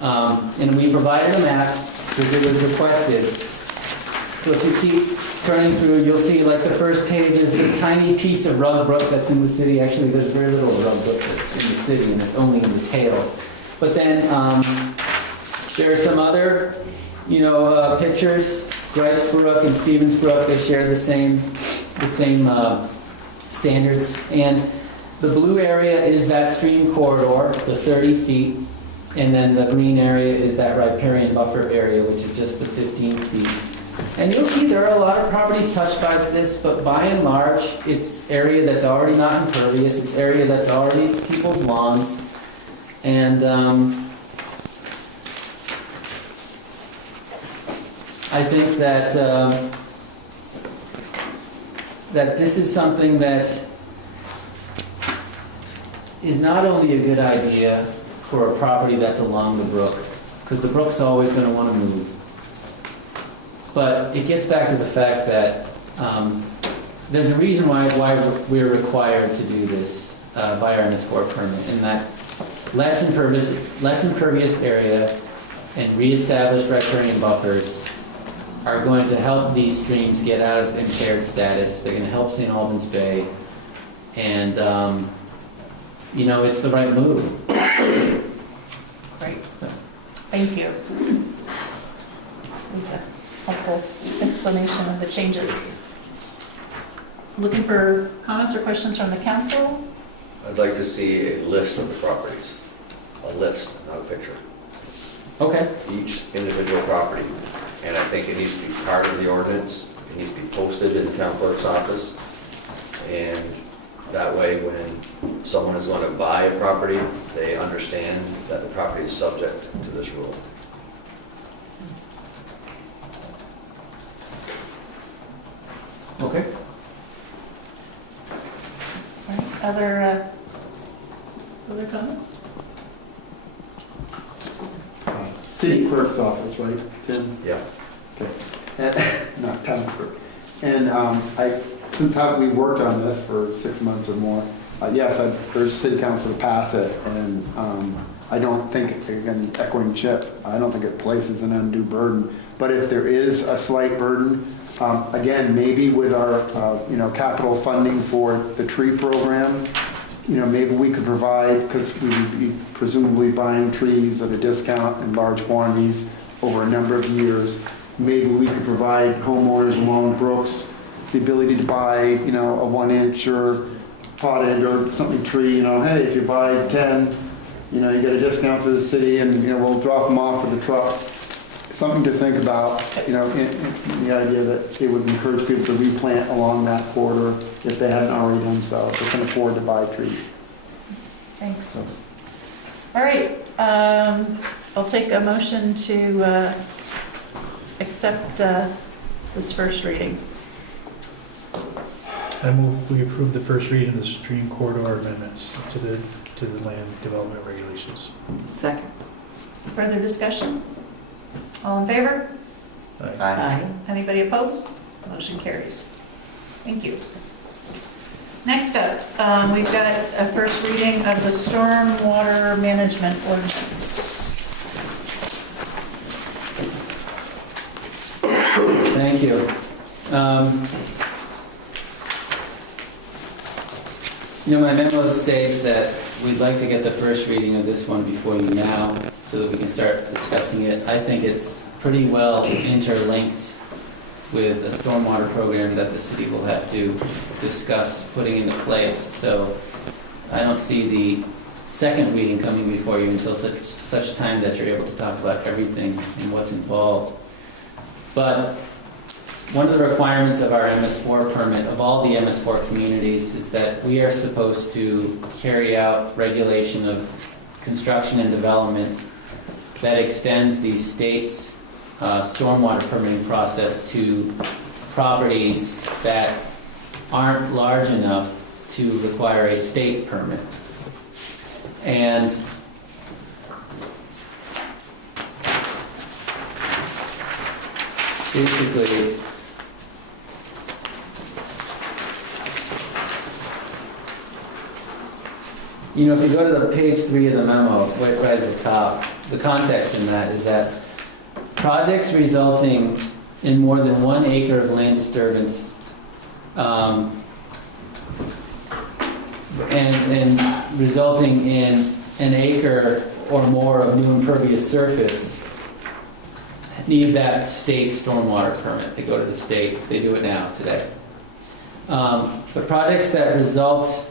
And we provided a map because it was requested. So if you keep turning through, you'll see like the first page is the tiny piece of Rug Brook that's in the city. Actually, there's very little Rug Brook that's in the city, and it's only in the tail. But then there are some other, pictures. Grice Brook and Stevens Brook, they share the same standards. And the blue area is that stream corridor, the 30 feet, and then the green area is that riparian buffer area, which is just the 15 feet. And you'll see there are a lot of properties touched by this, but by and large, it's area that's already not impervious, it's area that's already people's lawns. And I think that that this is something that is not only a good idea for a property that's along the brook, because the brook's always going to want to move, but it gets back to the fact that there's a reason why we're required to do this by our MS4 permit, and that less impervious area and reestablished riparian buffers are going to help these streams get out of impaired status. They're going to help St. Albans Bay. And, it's the right move. Great. Thank you. It was a helpful explanation of the changes. Looking for comments or questions from the council? I'd like to see a list of the properties. A list, not a picture. Okay. Each individual property. And I think it needs to be part of the ordinance. It needs to be posted in the town clerk's office. And that way, when someone is going to buy a property, they understand that the property is subject to this rule. Okay. All right. Other comments? City clerk's office, right, Tim? Yeah. Okay. Not town clerk. And since we worked on this for 6 months or more, yes, I urge city council to pass it. And I don't think, again, echoing Chip, I don't think it places an undue burden. But if there is a slight burden, again, maybe with our, capital funding for the tree program, maybe we could provide, because we would be presumably buying trees at a discount in large quantities over a number of years. Maybe we could provide homeowners along Brooks the ability to buy, a 1-inch or potted or something tree, hey, if you buy 10, you get a discount to the city and, we'll drop them off with the truck. Something to think about, in the idea that it would encourage people to replant along that corridor if they hadn't already done so, if they can afford to buy trees. Thanks. So. All right. I'll take a motion to accept this first reading. I move we approve the first reading of the stream corridor amendments to the land development regulations. Second. Further discussion? All in favor? Aye. Anybody opposed? Motion carries. Thank you. Next up, we've got a first reading of the stormwater management ordinance. Thank you. My memo states that we'd like to get the first reading of this one before you now so that we can start discussing it. I think it's pretty well interlinked with a stormwater program that the city will have to discuss putting into place. So I don't see the second reading coming before you until such time that you're able to talk about everything and what's involved. But one of the requirements of our MS4 permit, of all the MS4 communities, is that we are supposed to carry out regulation of construction and development that extends the state's stormwater permitting process to properties that aren't large enough to require a state permit. And basically, if you go to the page 3 of the memo, right at the top, the context in that is that projects resulting in more than 1 acre of land disturbance and resulting in an acre or more of new impervious surface need that state stormwater permit. They go to the state. They do it now, today. But projects that result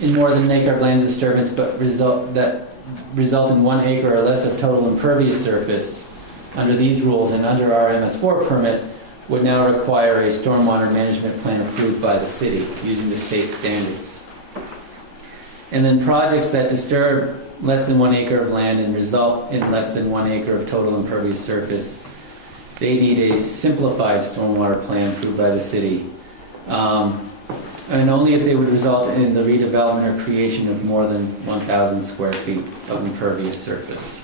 in more than an acre of land disturbance but result in 1 acre or less of total impervious surface under these rules and under our MS4 permit would now require a stormwater management plan approved by the city using the state standards. And then projects that disturb less than 1 acre of land and result in less than 1 acre of total impervious surface, they need a simplified stormwater plan approved by the city. And only if they would result in the redevelopment or creation of more than 1,000 square feet of impervious surface.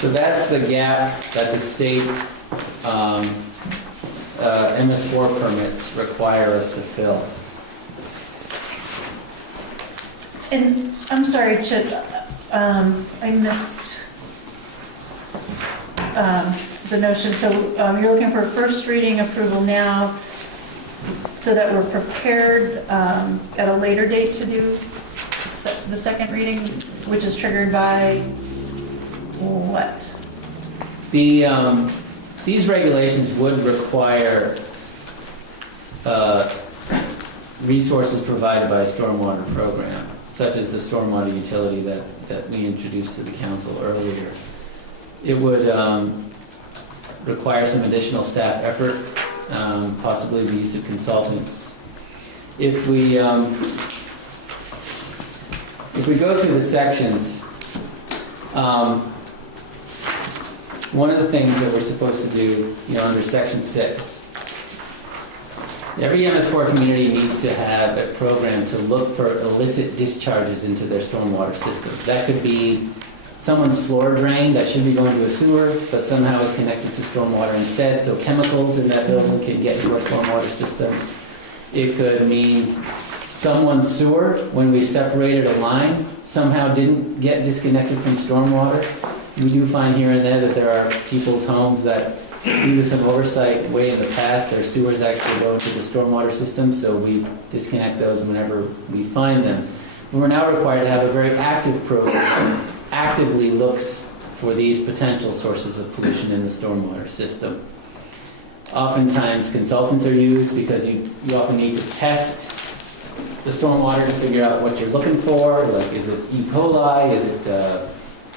So that's the gap that the state MS4 permits require us to fill. And I'm sorry, Chip, I missed the notion. So you're looking for first reading approval now so that we're prepared at a later date to do the second reading, which is triggered by what? These regulations would require resources provided by a stormwater program, such as the stormwater utility that we introduced to the council earlier. It would require some additional staff effort, possibly the use of consultants. If we go through the sections, one of the things that we're supposed to do, under Section 6, every MS4 community needs to have a program to look for illicit discharges into their stormwater system. That could be someone's floor drain that should be going to a sewer, but somehow is connected to stormwater instead, so chemicals in that building can get to our stormwater system. It could mean someone's sewer, when we separated a line, somehow didn't get disconnected from stormwater. We do find here and there that there are people's homes that, due to some oversight way in the past, their sewers actually go into the stormwater system, so we disconnect those whenever we find them. We're now required to have a very active program that actively looks for these potential sources of pollution in the stormwater system. Oftentimes consultants are used because you often need to test the stormwater to figure out what you're looking for, like is it E. coli, is it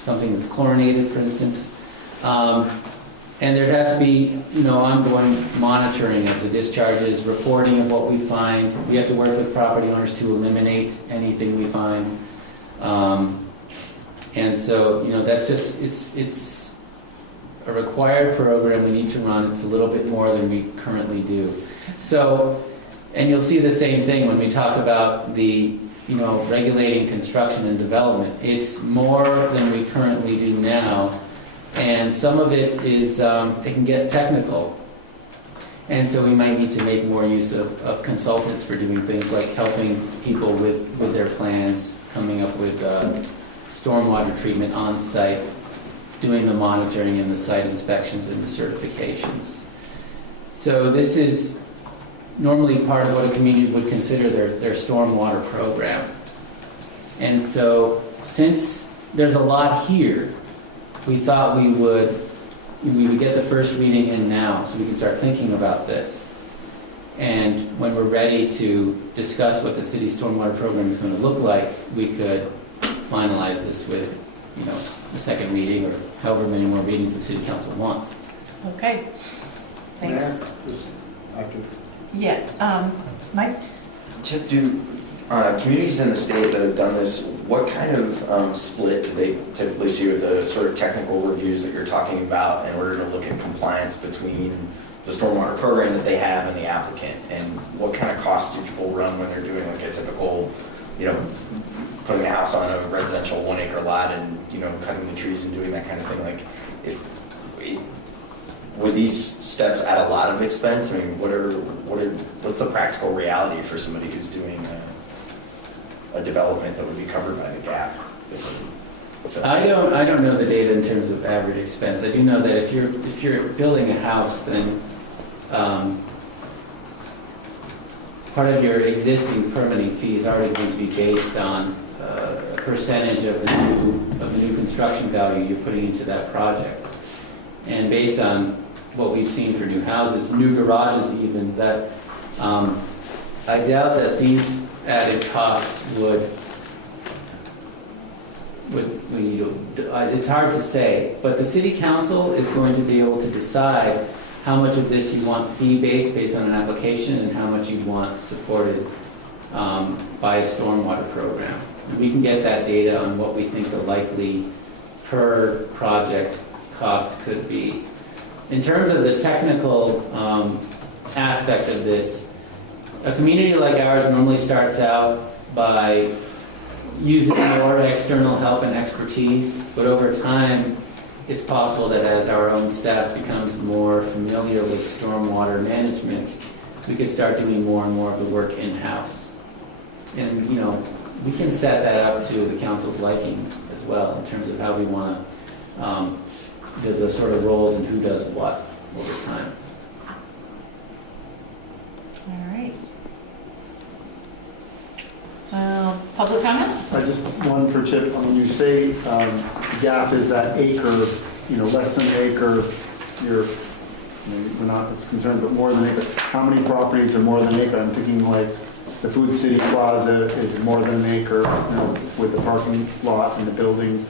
something that's chlorinated, for instance. And there'd have to be, ongoing monitoring of the discharges, reporting of what we find. We have to work with property owners to eliminate anything we find. And so, that's just, it's a required program we need to run. It's a little bit more than we currently do. So, and you'll see the same thing when we talk about the, regulating construction and development. It's more than we currently do now. And some of it is, it can get technical. And so we might need to make more use of consultants for doing things like helping people with their plans, coming up with stormwater treatment on site, doing the monitoring and the site inspections and the certifications. So this is normally part of what a community would consider their stormwater program. And so since there's a lot here, we thought we would get the first reading in now so we can start thinking about this. And when we're ready to discuss what the city's stormwater program is going to look like, we could finalize this with, the second reading or however many more readings the city council wants. Okay. Thanks. Yeah. Mike? Chip, do communities in the state that have done this, what kind of split do they typically see with the sort of technical reviews that you're talking about in order to look at compliance between the stormwater program that they have and the applicant? And what kind of costs do people run when they're doing like a typical, putting a house on a residential 1 acre lot and, cutting the trees and doing that kind of thing? Like, would these steps add a lot of expense? I mean, what's the practical reality for somebody who's doing a development that would be covered by the gap? I don't know the data in terms of average expense. I do know that if you're building a house, then part of your existing permitting fee is already going to be based on a percentage of the new construction value you're putting into that project. And based on what we've seen for new houses, new garages even, that I doubt that these added costs would it's hard to say, but the city council is going to be able to decide how much of this you want fee-based based on an application and how much you want supported by a stormwater program. And we can get that data on what we think the likely per project cost could be. In terms of the technical aspect of this, a community like ours normally starts out by using more external help and expertise, but over time it's possible that as our own staff becomes more familiar with stormwater management, we could start doing more and more of the work in-house. And we can set that up to the council's liking as well, in terms of how we want to, the sort of roles and who does what over time. All right. Public comment? I just, one for Chip, when you say the gap is that acre, less than an acre, we're not as concerned, but more than an acre. How many properties are more than an acre? I'm thinking like the Food City Plaza is more than an acre, with the parking lot and the buildings.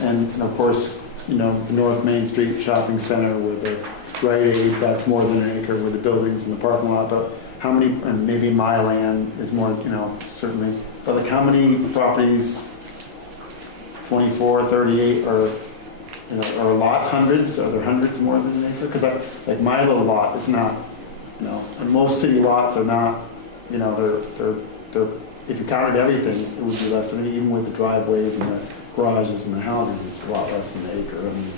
And of course, the North Main Street Shopping Center with the Rite Aid, that's more than an acre with the buildings and the parking lot. But how many, and maybe Myland is more, certainly, but like how many properties, 24, 38, are lots hundreds? Are there hundreds more than an acre? Because like my little lot is not, and most city lots are not, they're, if you counted everything, it would be less than, even with the driveways and the garages and the houses, it's a lot less than an acre. I mean,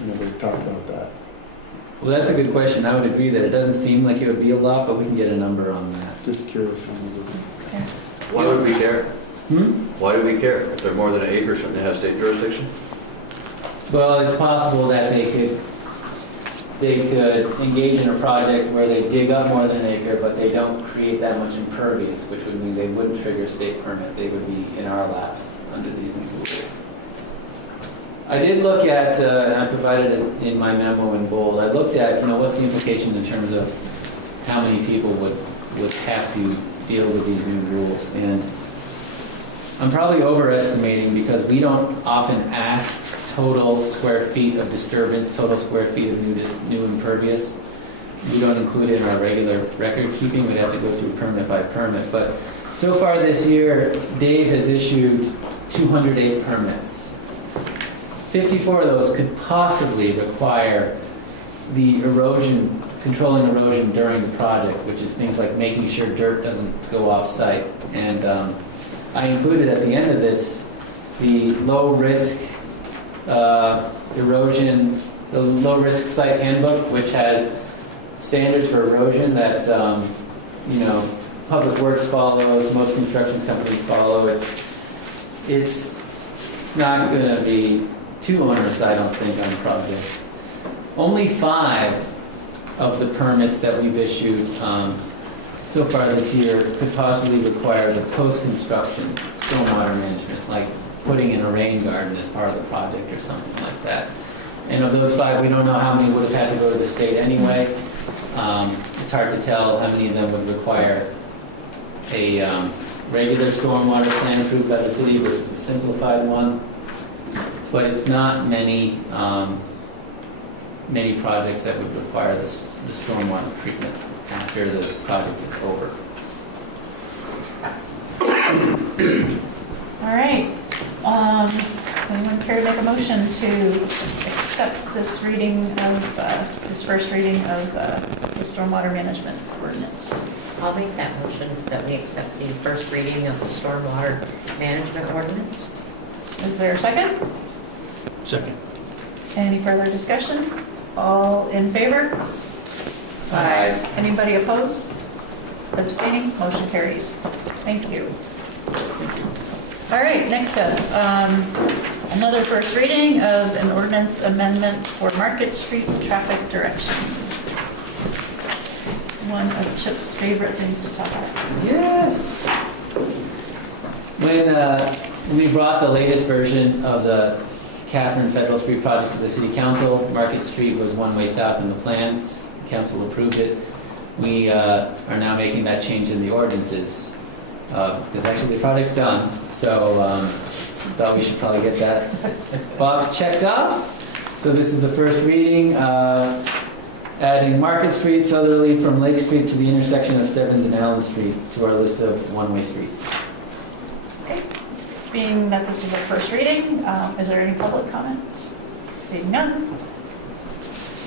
we never talked about that. Well, that's a good question. I would agree that it doesn't seem like it would be a lot, but we can get a number on that. Just curious. Yes. Why would we care? Why do we care? If they're more than an acre, shouldn't they have state jurisdiction? Well, it's possible that they could engage in a project where they dig up more than an acre, but they don't create that much impervious, which would mean they wouldn't trigger state permit. They would be in our laps under these new rules. I did look at, and I provided it in my memo in bold, I looked at, what's the implication in terms of how many people would have to deal with these new rules. And I'm probably overestimating because we don't often ask total square feet of disturbance, total square feet of new impervious. We don't include it in our regular record keeping. We'd have to go through permit by permit. But so far this year, Dave has issued 208 permits. 54 of those could possibly require the erosion, controlling erosion during the project, which is things like making sure dirt doesn't go off-site. And I included at the end of this the low-risk erosion, the low-risk site handbook, which has standards for erosion that Public Works follows, most construction companies follow. It's not going to be too onerous, I don't think, on projects. Only 5 of the permits that we've issued so far this year could possibly require the post-construction stormwater management, like putting in a rain garden as part of the project or something like that. And of those 5, we don't know how many would have had to go to the state anyway. It's hard to tell how many of them would require a regular stormwater plan approved by the city versus a simplified one. But it's not many projects that would require the stormwater treatment after the project is over. All right. Anyone care to make a motion to accept this reading of, this first reading of the stormwater management ordinance? I'll make that motion that we accept the first reading of the stormwater management ordinance. Is there a second? Second. Any further discussion? All in favor? Aye. Anybody opposed? Abstaining? Motion carries. Thank you. All right, next up, another first reading of an ordinance amendment for Market Street traffic direction. One of Chip's favorite things to talk about. Yes! When we brought the latest version of the Catherine Federal Street project to the City Council, Market Street was one way south in the plans. The Council approved it. We are now making that change in the ordinances. Because actually the project's done, so thought we should probably get that box checked off. So this is the first reading, adding Market Street southerly from Lake Street to the intersection of Stebbins and Allen Street to our list of one-way streets. Okay. Being that this is a first reading, is there any public comment? Seeing none.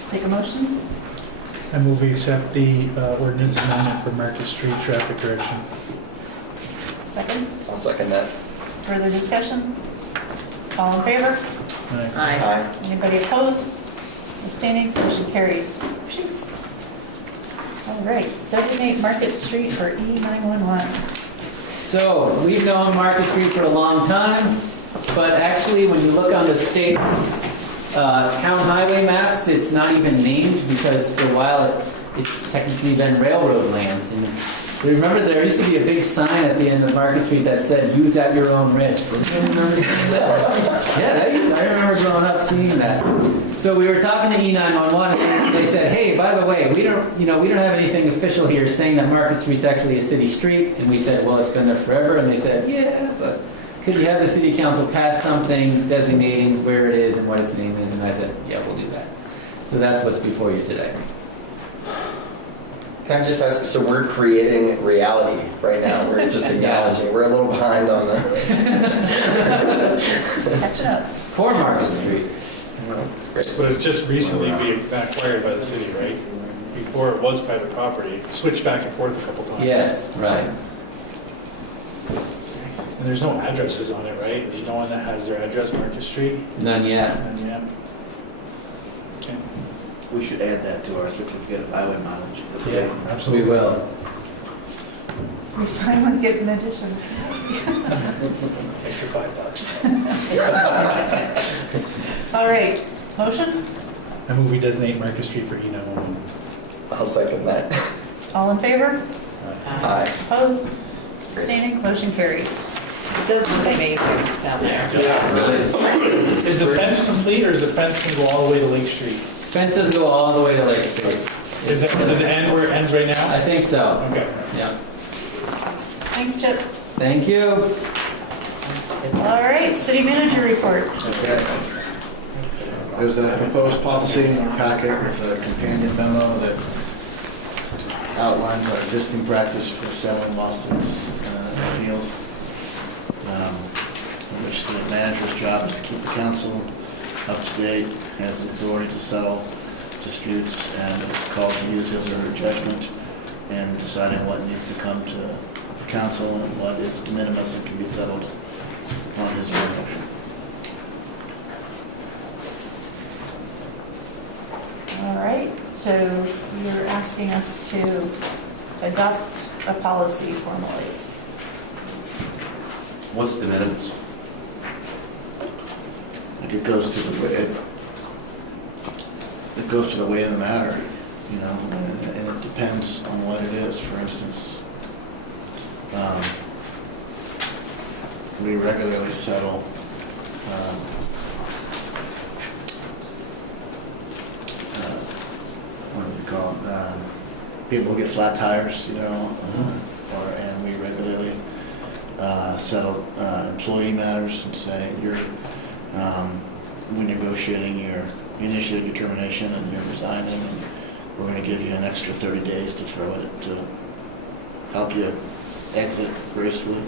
Take a motion. I move we accept the ordinance amendment for Market Street traffic direction. Second. I'll second that. Further discussion? All in favor? Aye. Anybody opposed? Abstaining? Motion carries. All right. Designate Market Street for E911. So, we've known Market Street for a long time, but actually when you look on the state's town highway maps, it's not even named because for a while it's technically been railroad land. And remember there used to be a big sign at the end of Market Street that said, use at your own risk. Don't you remember seeing that? Yeah, I remember growing up seeing that. So we were talking to E911 and they said, hey, by the way, we don't have anything official here saying that Market Street's actually a city street. And we said, well, it's been there forever. And they said, yeah, but could you have the city council pass something designating where it is and what its name is? And I said, yeah, we'll do that. So that's what's before you today. Can I just ask, so we're creating reality right now, we're just acknowledging, we're a little behind on the... Catching up. For Market Street. But it's just recently being acquired by the city, right? Before it was private property, switched back and forth a couple times. Yes, right. And there's no addresses on it, right? There's no one that has their address, Market Street? None yet. And yeah. Okay. We should add that to our certificate of highway mileage. Yeah, We absolutely. will. We finally get an addition. Extra $5. All right, motion? I move we designate Market Street for E911. I'll second that. All in favor? Aye. Opposed? Abstaining? Motion carries. It does look amazing down there. Is the fence complete or is the fence going to go all the way to Lake Street? Fences go all the way to Lake Street. Does it end where it ends right now? I think so. Okay. Yeah. Thanks, Chip. Thank you. All right, city manager report. Okay. There's a proposed policy in our packet with a companion memo that outlines our existing practice for settling lawsuits and appeals, in which the manager's job is to keep the council up to date, has the authority to settle disputes, and is called to use his or her judgment in deciding what needs to come to the council and what is de minimis and can be settled on his or her motion. All right, so you're asking us to adopt a policy formally. What's de minimis? Like it goes to the way, it goes to the weight of the matter, you know, and it depends on what it is. For instance, we regularly settle what do we call it? People who get flat tires, you know, and we regularly settle employee matters and say we're negotiating your initial determination and you're resigning, and we're going to give you an extra 30 days to throw it to help you exit gracefully.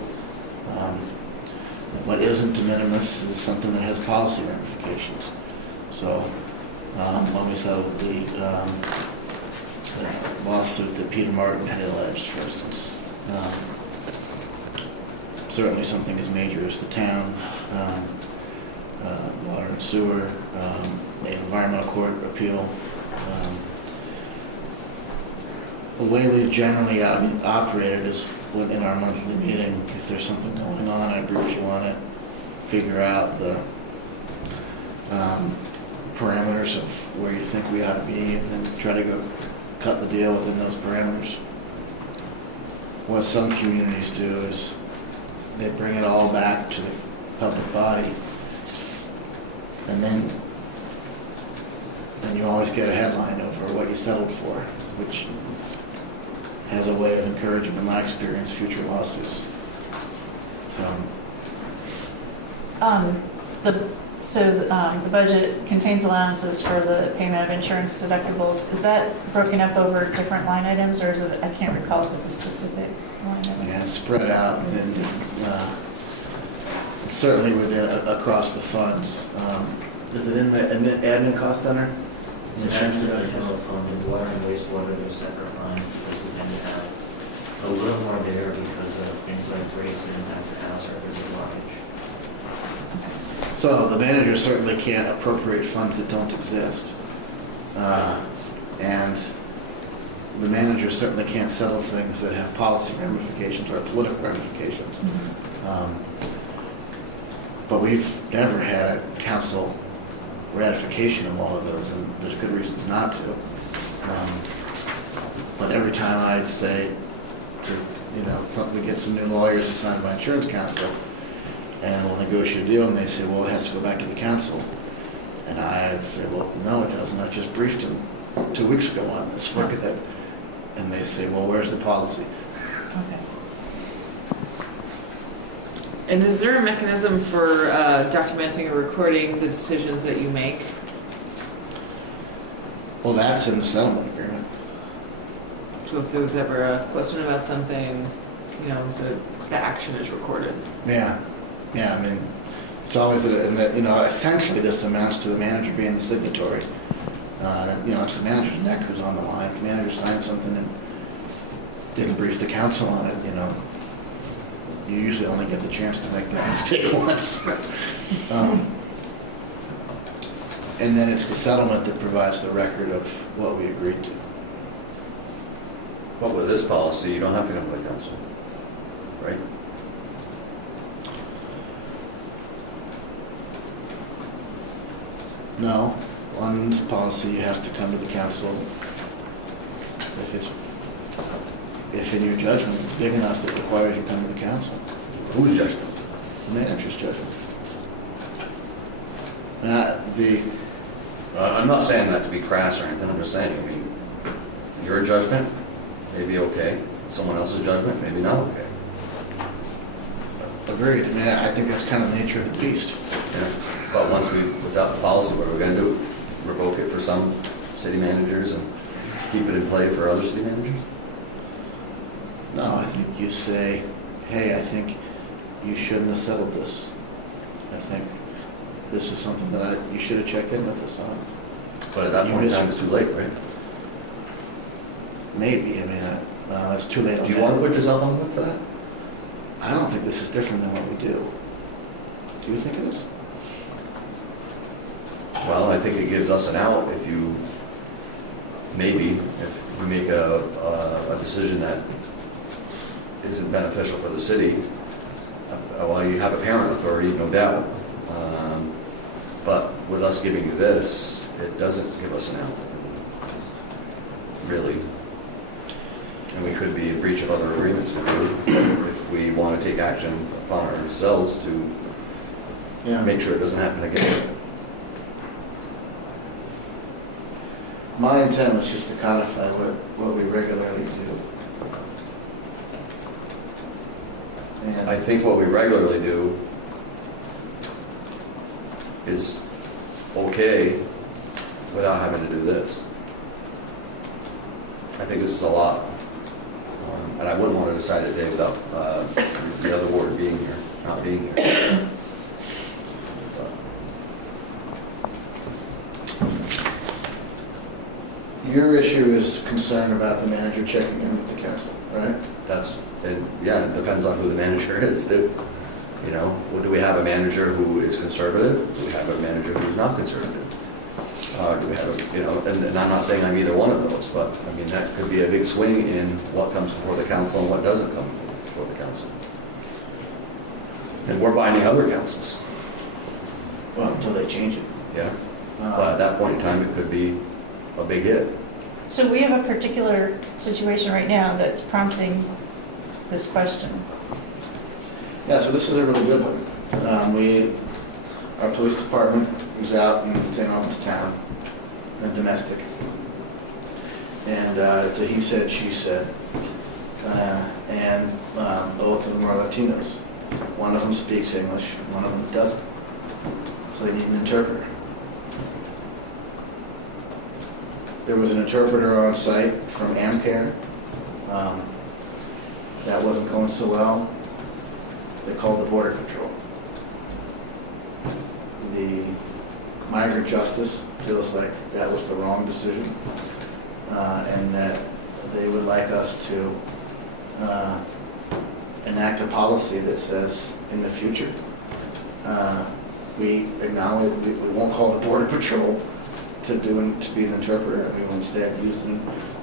What isn't de minimis is something that has policy ramifications. So when we settled the lawsuit that Peter Martin had alleged, for instance, certainly something as major as the town, water and sewer, the environmental court appeal. The way we've generally operated is in our monthly meeting, if there's something going on, I brief you on it, figure out the parameters of where you think we ought to be, and then try to go cut the deal within those parameters. What some communities do is they bring it all back to the public body, and then you always get a headline over what you settled for, which has a way of encouraging, in my experience, future lawsuits. The budget contains allowances for the payment of insurance deductibles. Is that broken up over different line items, or is it, I can't recall if it's a specific line item? Yeah, it's spread out, and it's certainly within across the funds. Is it in the admin cost center? It's actually got a general fund, and water and wastewater, they're separate lines, because we tend to have a little more there because of things like race and impact to house or physical blockage. So the manager certainly can't appropriate funds that don't exist. And the manager certainly can't settle things that have policy ramifications or political ramifications. But we've never had a council ratification of all of those, and there's good reasons not to. But every time I'd say to, we get some new lawyers assigned by insurance counsel, and we'll negotiate a deal, and they say, well, it has to go back to the council. And I say, well, no, it doesn't. I just briefed them 2 weeks ago on this. Look at that. And they say, well, where's the policy? Okay. And is there a mechanism for documenting or recording the decisions that you make? Well, that's in the settlement agreement. So if there was ever a question about something, the action is recorded. Yeah, I mean, it's always, essentially this amounts to the manager being the signatory. It's the manager's neck who's on the line. If the manager signed something and didn't brief the council on it, you usually only get the chance to make that mistake once. And then it's the settlement that provides the record of what we agreed to. But with this policy, you don't have to come to the council, right? No, on this policy, you have to come to the council if in your judgment, it's big enough that requires you to come to the council. Whose judgment? The manager's judgment. I'm not saying that to be crass or anything, I'm just saying, your judgment may be okay, someone else's judgment may be not okay. Agreed. I think that's kind of the nature of the beast. Yeah. But once we adopt the policy, what are we going to do? Revoke it for some city managers and keep it in play for other city managers? No, I think you say, hey, I think you shouldn't have settled this. I think this is something that you should have checked in with us on. But at that point in time, it's too late, right? Maybe. It's too late. Do you want to put yourself on the hook for that? I don't think this is different than what we do. Do you think it is? Well, I think it gives us an out if we make a decision that isn't beneficial for the city. Well, you have a parent authority, no doubt. But with us giving you this, it doesn't give us an out, really. And we could be in breach of other agreements if we want to take action upon ourselves to make sure it doesn't happen again. My intent was just to codify what we regularly do. And I think what we regularly do is okay without having to do this. I think this is a lot. And I wouldn't want to decide it today without the other ward being here, not being here. Your issue is concerned about the manager checking in with the council, right? It depends on who the manager is, too. Do we have a manager who is conservative? Do we have a manager who's not conservative? Do we have, and I'm not saying I'm either one of those, but that could be a big swing in what comes before the council and what doesn't come before the council. And we're binding other councils. Well, until they change it. Yeah. But at that point in time, it could be a big hit. So we have a particular situation right now that's prompting this question. Yeah, so this is a really good one. Our police department is out in St. Albans town, and domestic. And it's a he said, she said. And both of them are Latinos. One of them speaks English, one of them doesn't. So they need an interpreter. There was an interpreter on site from AmCare. That wasn't going so well. They called the Border Patrol. The migrant justice feels like that was the wrong decision, and that they would like us to enact a policy that says in the future we acknowledge we won't call the Border Patrol to be an interpreter. We will instead use the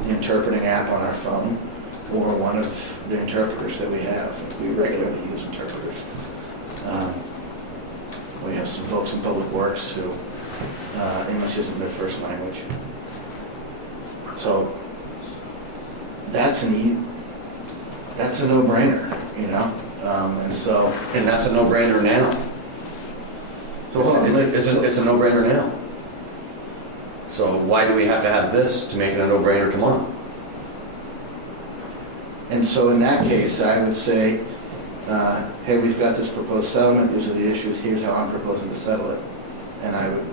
interpreting app on our phone or one of the interpreters that we have. We regularly use interpreters. We have some folks in Public Works who English isn't their first language. So that's a no-brainer, you know? And that's a no-brainer now. It's a no-brainer now. So why do we have to have this to make it a no-brainer tomorrow? And so in that case, I would say, hey, we've got this proposed settlement, these are the issues, here's how I'm proposing to settle it. And I would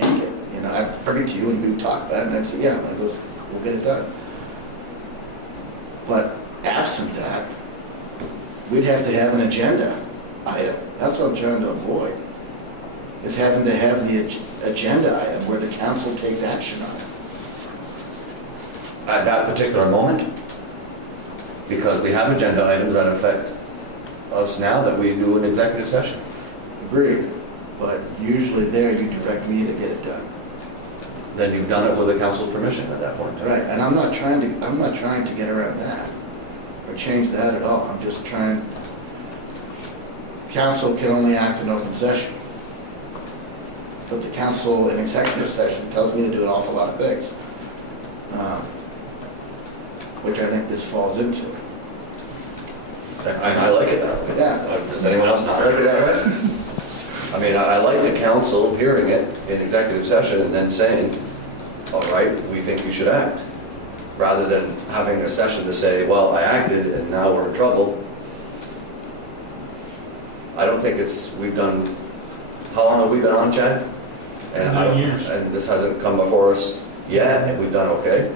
ink it, you know, I'd bring it to you and we would talk about it, and I'd say, yeah, we'll get it done. But absent that, we'd have to have an agenda item. That's what I'm trying to avoid, is having to have the agenda item where the council takes action on it. At that particular moment, because we have agenda items that affect us now that we do an executive session. Agreed, but usually there you direct me to get it done. Then you've done it with the council's permission at that point. Right, and I'm not trying to get around that or change that at all. I'm just trying. Council can only act in open session, but the council in executive session tells me to do an awful lot of things, which I think this falls into. And I like it that way. Yeah. Does anyone else not like it that way? I mean, I like the council hearing it in executive session and then saying, all right, we think you should act, rather than having a session to say, well, I acted and now we're in trouble. I don't think we've done, how long have we been on, Chad? And 9 years. And this hasn't come before us yet, and we've done okay.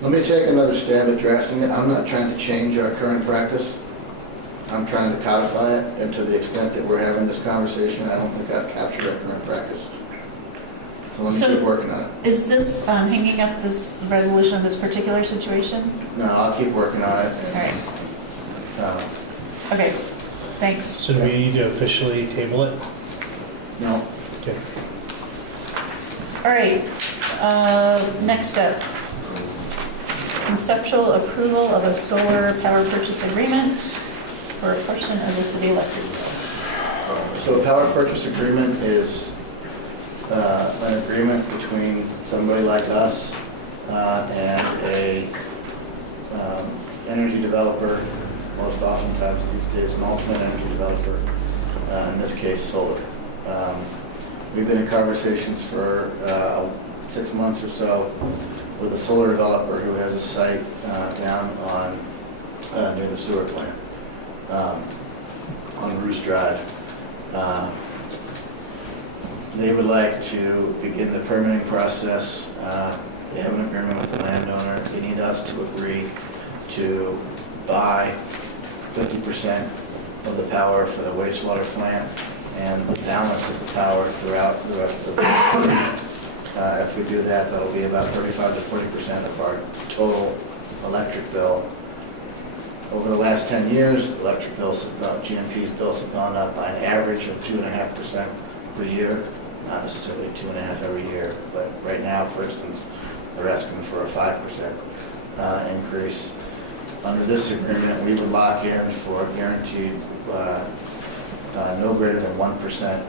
Let me take another stab at drafting it. I'm not trying to change our current practice. I'm trying to codify it, and to the extent that we're having this conversation, I don't think I've captured our current practice. So let me keep working on it. Is this hanging up this resolution of this particular situation? No, I'll keep working on it. All right. Okay, thanks. So do we need to officially table it? No. Okay. All right, next up. Conceptual approval of a solar power purchase agreement for a portion of the city electric bill. So a power purchase agreement is an agreement between somebody like us and a energy developer, most oftentimes these days an alternate energy developer, in this case solar. We've been in conversations for 6 months or so with a solar developer who has a site down on near the sewer plant on Roos Drive. They would like to begin the permitting process. They have an agreement with the landowner. They need us to agree to buy 50% of the power for the wastewater plant and the balance of the power throughout the rest of the city. If we do that, that'll be about 35 to 40% of our total electric bill. Over the last 10 years, electric bills, GMP's bills have gone up by an average of 2.5% per year. Not necessarily 2.5 every year, but right now, for instance, they're asking for a 5% increase. Under this agreement, we would lock in for a guaranteed no greater than 1%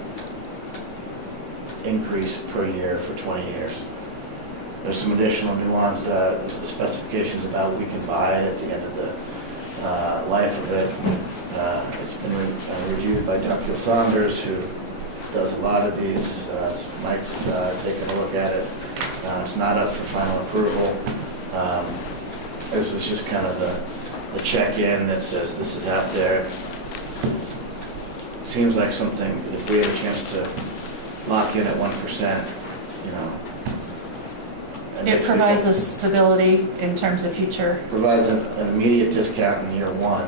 increase per year for 20 years. There's some additional nuanced specifications about what we can buy it at the end of the life of it. It's been reviewed by Duncan Saunders, who does a lot of these. Mike's taken a look at it. It's not up for final approval. This is just kind of the check-in that says this is out there. It seems like something, if we have a chance to lock in at 1%, you know. It provides us stability in terms of future. Provides an immediate discount in year one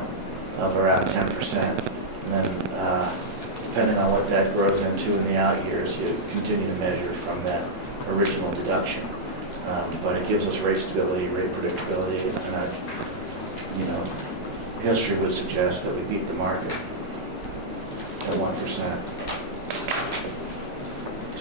of around 10%. And then depending on what that grows into in the out years, you continue to measure from that original deduction. But it gives us rate stability, rate predictability, and you know, history would suggest that we beat the market at 1%.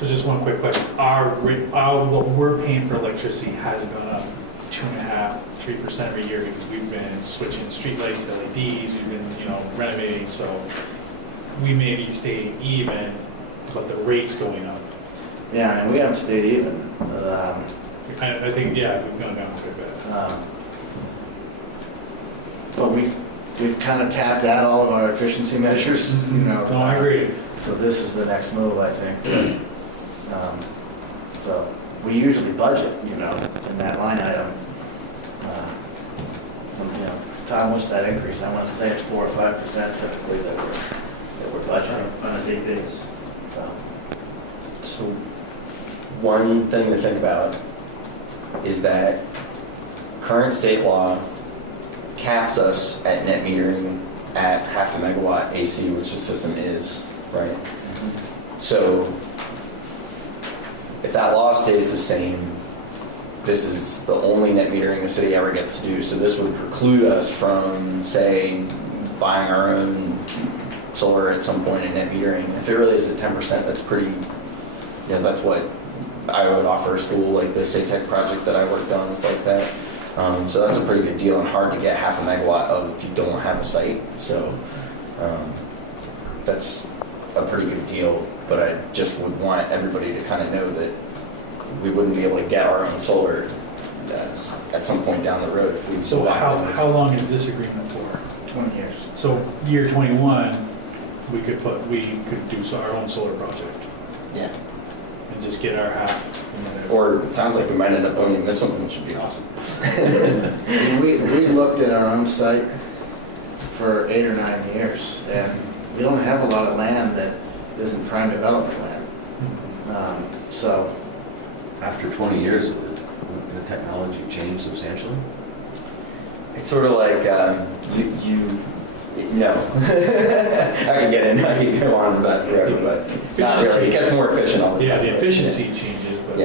So just one quick question. What we're paying for electricity hasn't gone up 2.5%, 3% every year because we've been switching streetlights to LEDs, we've been, renovating, so we may be staying even, but the rate's going up. Yeah, and we haven't stayed even. I think, yeah, we've gone down a good bit. But we've kind of tapped out all of our efficiency measures, No, I agree. So this is the next move, I think. So we usually budget, in that line item. Tom, what's that increase? I want to say it's 4 or 5% typically that we're budgeting. On a big base. So one thing to think about is that current state law caps us at net metering at 0.5 megawatt AC, which the system is, right? Mm-hmm. So if that law stays the same, this is the only net metering the city ever gets to do. So this would preclude us from, say, buying our own solar at some point in net metering. If it really is at 10%, that's pretty, that's what I would offer a school like this ATEC project that I worked on is like that. So that's a pretty good deal and hard to get 0.5 megawatt of if you don't have a site. So that's a pretty good deal, but I just would want everybody to kind of know that we wouldn't be able to get our own solar at some point down the road if we. So how long is this agreement for? 20 years. So year 21, we could do our own solar project. Yeah. And just get our half. Or it sounds like we might end up owning this one, which would be awesome. we looked at our own site for 8 or 9 years, and we don't have a lot of land that isn't prime development land. So After 20 years, would the technology change substantially? It's sort of like no. I could go on with that forever, but not really. It gets more efficient all the time. Yeah, the efficiency changes, but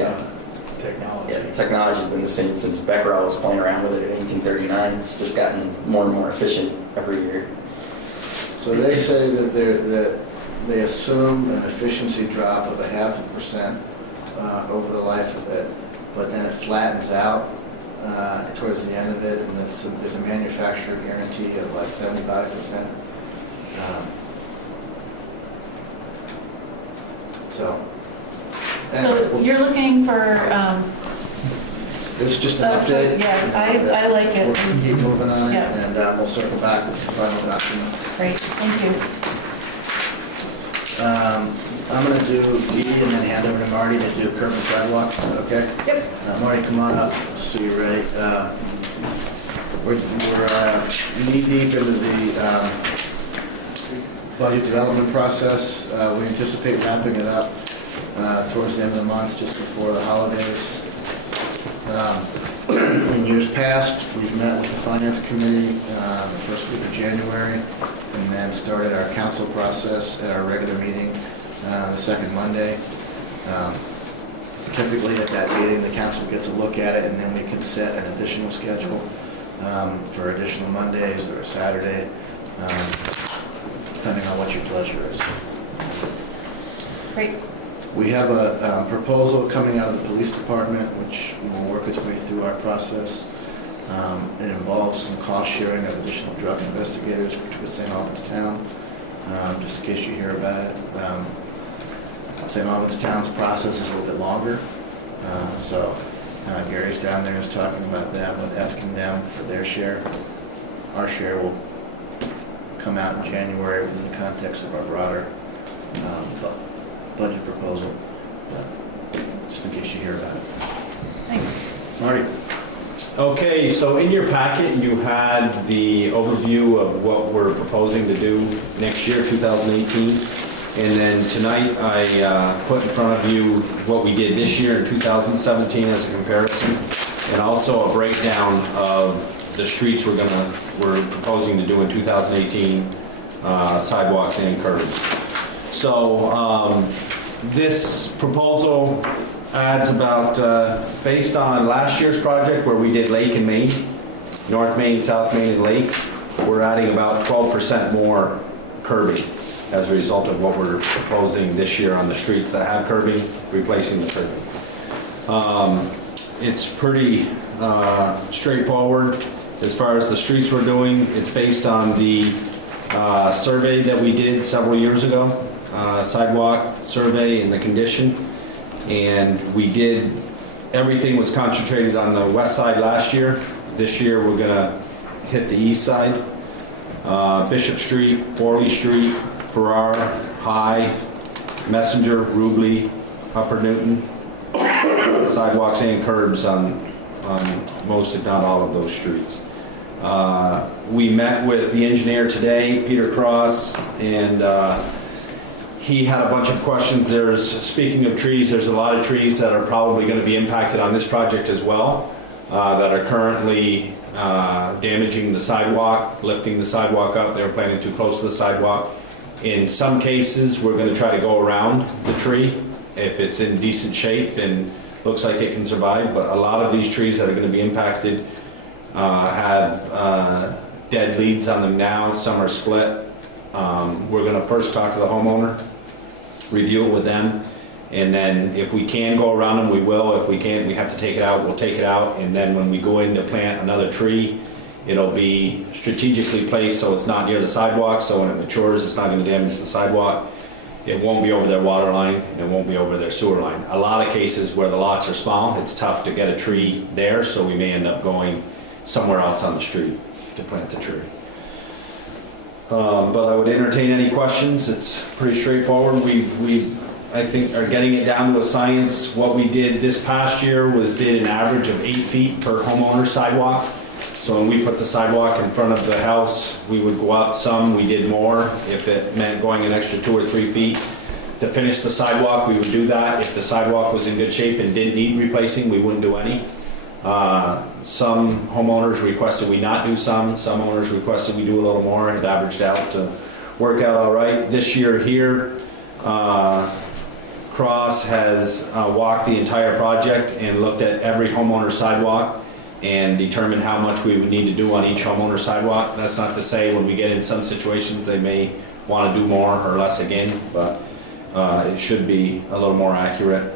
technology. Yeah, technology's been the same since Becquerel was playing around with it in 1839. It's just gotten more and more efficient every year. So they say that they assume an efficiency drop of 0.5% over the life of it, but then it flattens out towards the end of it, and there's a manufacturer guarantee of like 75%. So you're looking for, it's just an update. Yeah, I like it. We'll keep moving on it, Yeah. and we'll circle back with the final document. Great, thank you. I'm going to do E and then hand over to Marty to do curb and sidewalks. Is that okay? Yep. Marty, come on up so you're ready. We're knee deep into the budget development process. We anticipate wrapping it up towards the end of the month, just before the holidays. In years past, we've met with the Finance Committee the first week of January, and then started our council process at our regular meeting the second Monday. Typically at that meeting, the council gets a look at it, and then we can set an additional schedule for additional Mondays or a Saturday, depending on what your pleasure is. Great. We have a proposal coming out of the police department, which will work its way through our process. It involves some cost sharing of additional drug investigators with St. Albans Town, just in case you hear about it. St. Albans Town's process is a little bit longer, so Gary's down there is talking about that, but asking them for their share. Our share will come out in January within the context of our broader budget proposal, just in case you hear about it. Thanks. Marty. Okay, so in your packet, you had the overview of what we're proposing to do next year, 2018. And then tonight, I put in front of you what we did this year in 2017 as a comparison, and also a breakdown of the streets we're proposing to do in 2018, sidewalks and curbs. So this proposal adds about, based on last year's project where we did Lake and Main, North Main, South Main, and Lake, we're adding about 12% more curbing as a result of what we're proposing this year on the streets that have curbing, replacing the curbing. It's pretty straightforward as far as the streets we're doing. It's based on the survey that we did several years ago, sidewalk survey and the condition. And we did, everything was concentrated on the west side last year. This year we're gonna hit the east side. Bishop Street, Forley Street, Farrar, High, Messenger, Rubley, Upper Newton. Sidewalks and curbs on most, if not all, of those streets. We met with the engineer today, Peter Cross, and he had a bunch of questions. Speaking of trees, there's a lot of trees that are probably going to be impacted on this project as well, that are currently damaging the sidewalk, lifting the sidewalk up. They're planting too close to the sidewalk. In some cases, we're going to try to go around the tree. If it's in decent shape, then looks like it can survive. But a lot of these trees that are going to be impacted have dead leaves on them now. Some are split. We're going to first talk to the homeowner, review it with them, and then if we can go around them, we will. If we can't, we have to take it out, we'll take it out. And then when we go in to plant another tree, it'll be strategically placed so it's not near the sidewalk, so when it matures, it's not going to damage the sidewalk. It won't be over their water line, and it won't be over their sewer line. A lot of cases where the lots are small, it's tough to get a tree there, so we may end up going somewhere else on the street to plant the tree. But I would entertain any questions. It's pretty straightforward. We I think, are getting it down to a science. What we did this past year was did an average of 8 feet per homeowner sidewalk. So when we put the sidewalk in front of the house, we would go up some, we did more. If it meant going an extra 2 or 3 feet to finish the sidewalk, we would do that. If the sidewalk was in good shape and didn't need replacing, we wouldn't do any. Some homeowners requested we not do some owners requested we do a little more. It averaged out to work out all right. This year here, Cross has walked the entire project and looked at every homeowner sidewalk and determined how much we would need to do on each homeowner sidewalk. That's not to say when we get in some situations they may want to do more or less again, but it should be a little more accurate.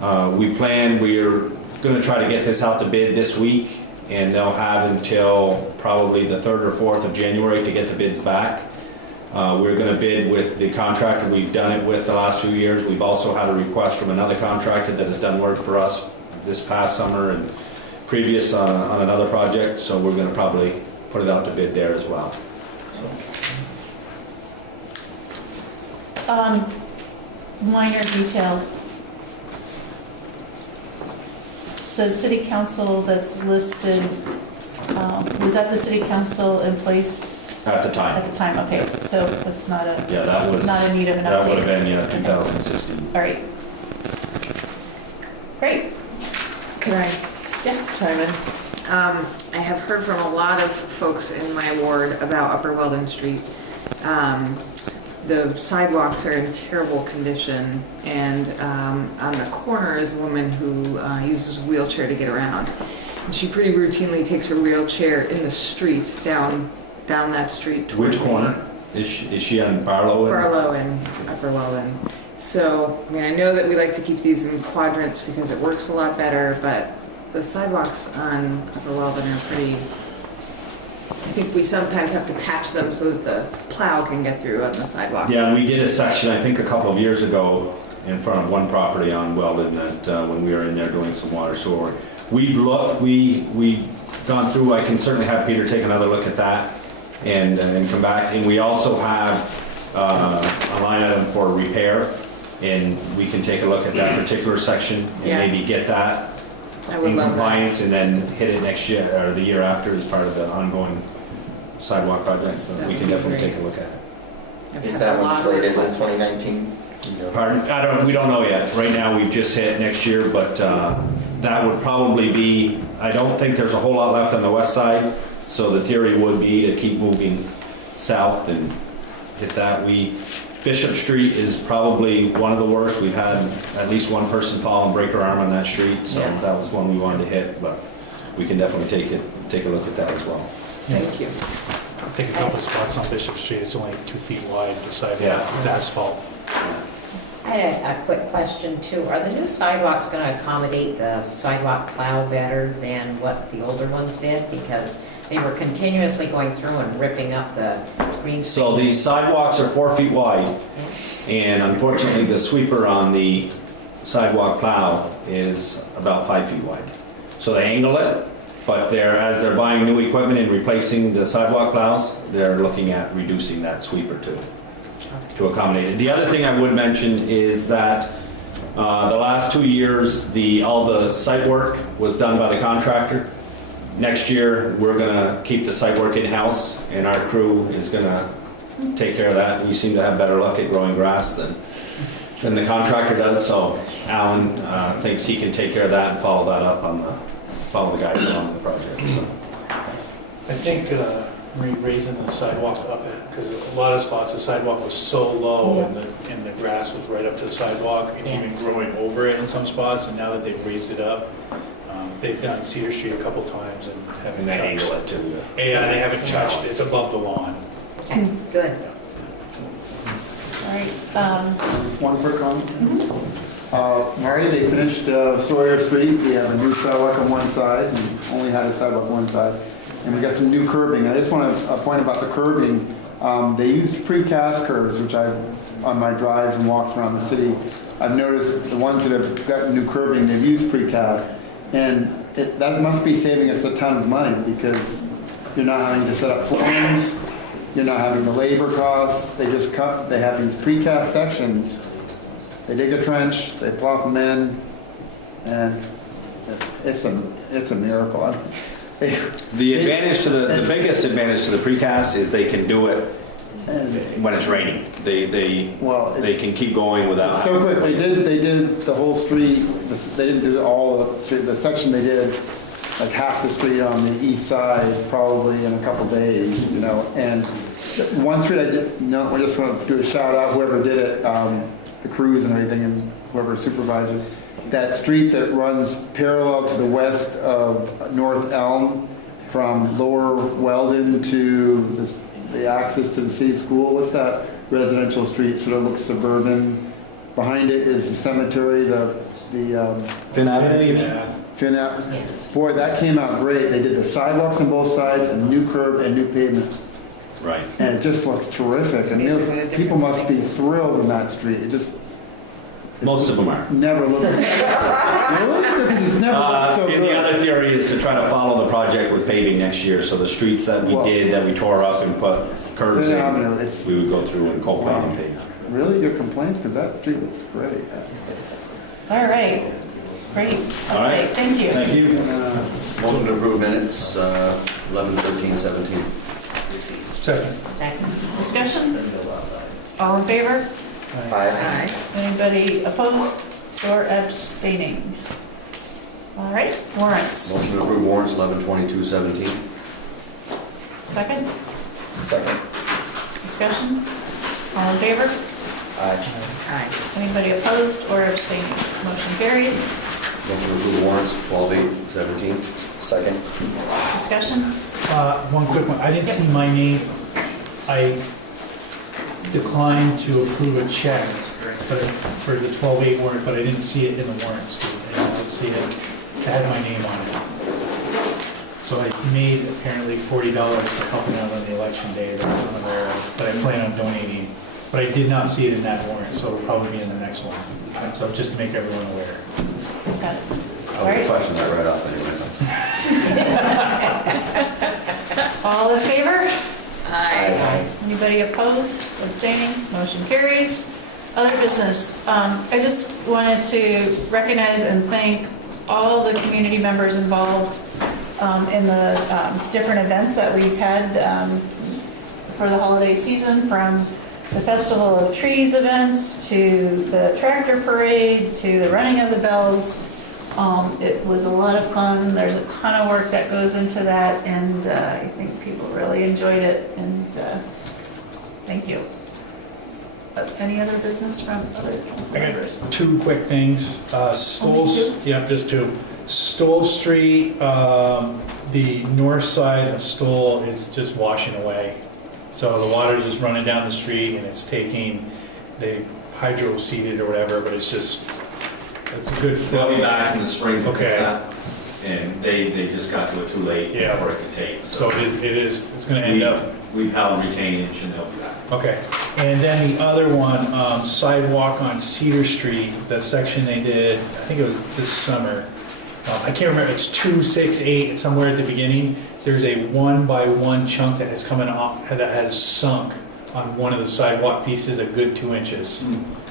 We're going to try to get this out to bid this week, and they'll have until probably the 3rd or 4th of January to get the bids back. We're going to bid with the contractor we've done it with the last few years. We've also had a request from another contractor that has done work for us this past summer and previous on another project, so we're going to probably put it out to bid there as well. Minor detail. The city council that's listed, was that the city council in place? At the time. At the time, okay, so that's not a, Yeah, that was, not in need of an update. that would have been, 2016. All right. Great. Can I Yeah. chime in? I have heard from a lot of folks in my ward about Upper Weldon Street. The sidewalks are in terrible condition, and on the corner is a woman who uses a wheelchair to get around. And she pretty routinely takes her wheelchair in the street, down that street. Which corner? Is she on Barlow? Barlow and Upper Weldon. So, I mean, I know that we like to keep these in quadrants because it works a lot better, but the sidewalks on Upper Weldon are pretty, I think we sometimes have to patch them so that the plow can get through on the sidewalk. Yeah, and we did a section, I think a couple of years ago, in front of one property on Weldon that when we were in there doing some water sewer. We've looked, we've gone through, I can certainly have Peter take another look at that and come back. And we also have a line item for repair, and we can take a look at that particular section and maybe get that in compliance and then hit it next year or the year after as part of the ongoing sidewalk project. But we can definitely take a look at it. Is that one slated in 2019? Pardon? We don't know yet. Right now we've just hit next year, but that would probably be, I don't think there's a whole lot left on the west side, so the theory would be to keep moving south and hit that. Bishop Street is probably one of the worst. We've had at least one person fall and break her arm on that street, so that was one we wanted to hit, but we can definitely take a look at that as well. Thank you. think a couple spots on Bishop Street, it's only 2 feet wide, the sidewalk, Yeah. it's asphalt. I had a quick question too. Are the new sidewalks going to accommodate the sidewalk plow better than what the older ones did? Because they were continuously going through and ripping up the green space. So the sidewalks are 4 feet wide, and unfortunately, the sweeper on the sidewalk plow is about 5 feet wide. So they angle it, but as they're buying new equipment and replacing the sidewalk plows, they're looking at reducing that sweeper to accommodate it. The other thing I would mention is that the last 2 years, all the site work was done by the contractor. Next year, we're going to keep the site work in-house, and our crew is going to take care of that. We seem to have better luck at growing grass than the contractor does, so Alan thinks he can take care of that and follow that up follow the guys along the project. So. I think raising the sidewalk up, because a lot of spots, the sidewalk was so low and the grass was right up to the sidewalk and even growing over it in some spots, and now that they've raised it up, they've done Cedar Street a couple times and haven't And they touched. angle it too. Yeah, they haven't touched, it's above the lawn. Okay, good. All right. One quick comment. Marty, they finished Sawyer Street. We have a new sidewalk on one side, and only had a sidewalk on one side. And we got some new curbing. I just want to point about the curbing. They used precast curbs, which on my drives and walks around the city, I've noticed the ones that have gotten new curbing, they've used precast. And that must be saving us a ton of money, because you're not having to set up forms, you're not having the labor costs. They have these precast sections. They dig a trench, they plop them in, and it's a miracle. The biggest advantage to the precast is they can do it when it's raining. They can keep going without. It's so quick. They did the whole street. They didn't do all of the street. The section they did, like half the street on the east side, probably in a couple days. And one street I just want to do a shout out whoever did it, the crews and everything, and whoever supervisor. That street that runs parallel to the west of North Elm, from Lower Weldon to the access to the city school. What's that residential street? Sort of looks suburban. Behind it is the cemetery, the Finn Avenue. Finn Avenue. Boy, that came out great. They did the sidewalks on both sides, a new curb and new pavement. Right. And it just looks terrific. And people must be thrilled in that street. Most of them are. Never looks. Really? It's never looked so good. The other theory is to try to follow the project with paving next year. So the streets that we tore up and put curbs in, we would go through and cold paint and pave. Really good complaints, because that street looks great. All right. Great. All right. Thank you. Thank you. Motion to approve minutes, 11/13/17. Second. Discussion? All in favor? Aye. Anybody opposed or abstaining? All right, warrants. Motion to approve warrants 11/22/17. Second, Second. discussion? All in favor? Aye. Aye. Anybody opposed or abstaining? Motion carries. Motion to approve warrants 12/8/17. Second. Discussion? One quick one. I didn't see my name. I declined to approve a check for the 12/8 warrant, but I didn't see it in the warrant statement. I didn't see it. It had my name on it. So I made apparently $40 for helping out on the election day that I was unaware of, but I plan on donating. But I did not see it in that warrant, so it'll probably be in the next one. So just to make everyone aware. Got it. I would question that right off anyway. All in favor? Aye. Anybody opposed, abstaining, motion carries. Other business, I just wanted to recognize and thank all the community members involved in the different events that we've had for the holiday season, from the Festival of Trees events to the tractor parade to the running of the bells. It was a lot of fun. There's a ton of work that goes into that, and I think people really enjoyed it, and thank you. Any other business from other council members? Two quick things. Just two. Stoll Street, the north side of Stoll is just washing away. So the water's just running down the street and it's taking, they hydro seeded or whatever, but it's just, it's a good flow. They'll be back in the spring to fix Okay. that, and they just got to it too late Yeah. before it could take. So it's gonna end up. We've held retainage and they'll be back. Okay, and then the other one, sidewalk on Cedar Street, the section they did, I think it was this summer. I can't remember, it's 2, 6, 8, somewhere at the beginning. There's a 1x1 chunk that has come in off, that has sunk on one of the sidewalk pieces, a good 2 inches.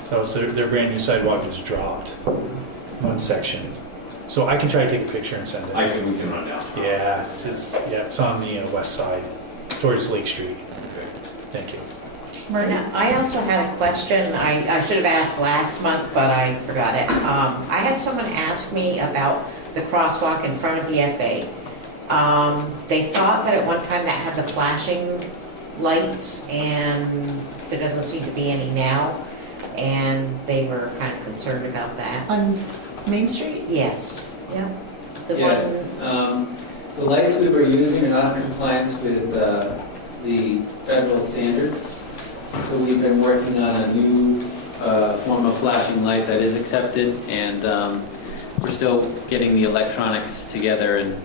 So their brand new sidewalk just dropped, one section. So I can try to take a picture and send it. We can run down. Yeah, it's on the west side, towards Lake Street. Thank you. Martin, I also had a question. I should have asked last month, but I forgot it. I had someone ask me about the crosswalk in front of the FA. They thought that at one time that had the flashing lights, and there doesn't seem to be any now, and they were kind of concerned about that. On Main Street? Yes. Yeah. The Yes. one- The lights we were using are not in compliance with the federal standards. So we've been working on a new form of flashing light that is accepted, and we're still getting the electronics together and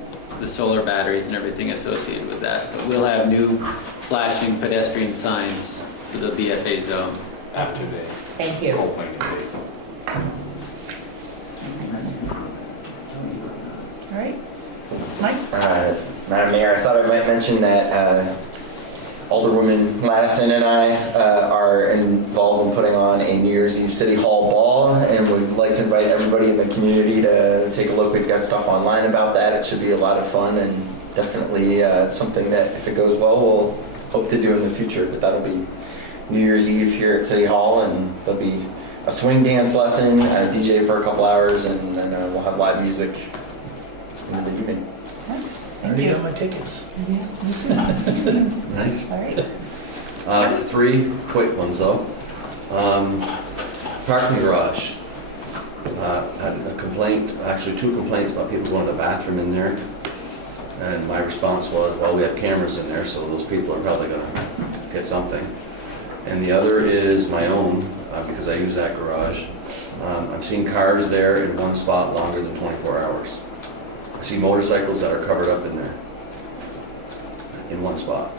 the solar batteries and everything associated with that. But we'll have new flashing pedestrian signs for the BFA zone. After they. Thank you. All right. Mike? Madam Mayor, I thought I might mention that Alderwoman Madison and I are involved in putting on a New Year's Eve City Hall ball, and would like to invite everybody in the community to take a look. We've got stuff online about that. It should be a lot of fun, and definitely something that, if it goes well, we'll hope to do in the future. But that'll be New Year's Eve here at City Hall, and there'll be a swing dance lesson, a DJ for a couple hours, and then we'll have live music in the evening. I already got my tickets. Nice. All right. 3 quick ones though. Parking garage. Had a complaint, actually 2 complaints about people going to the bathroom in there. And my response was, well, we have cameras in there, so those people are probably going to get something. And the other is my own, because I use that garage. I'm seeing cars there in one spot longer than 24 hours. I see motorcycles that are covered up in there, in one spot.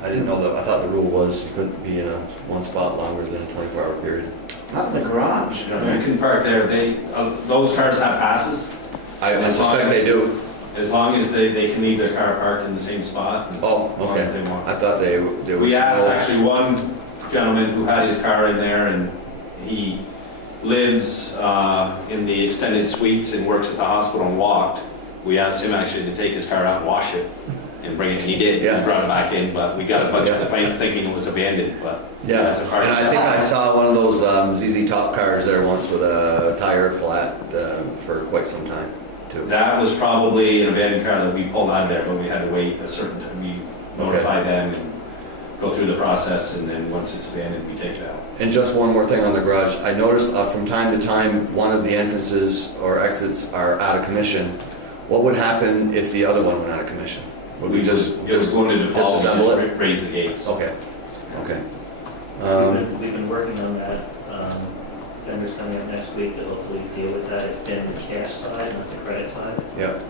I didn't know that. I thought the rule was you couldn't be in one spot longer than a 24-hour period. Not in the garage. You can park there. Those cars have passes. I suspect they do. As long as they can leave their car parked in the same spot. Oh, okay. They want. I thought they were. We asked actually one gentleman who had his car in there, and he lives in the extended suites and works at the hospital and walked. We asked him actually to take his car out and wash it and bring it. He did. Yeah. He brought it back in, but we got a bunch of complaints thinking it was abandoned. But Yeah, that's a car. and I think I saw one of those ZZ Top cars there once with a tire flat for quite some time, too. That was probably an abandoned car that we pulled out of there, but we had to wait a certain time. We notified them and go through the process, and then once it's abandoned, we take it out. And just one more thing on the garage. I noticed from time to time, one of the entrances or exits are out of commission. What would happen if the other one went out of commission? Would we just go into default and disassemble just it? raise the gates? Okay. Okay. We've been working on that. Vendors coming up next week to hopefully deal with that. It's been the cash side, not the credit side. Yeah.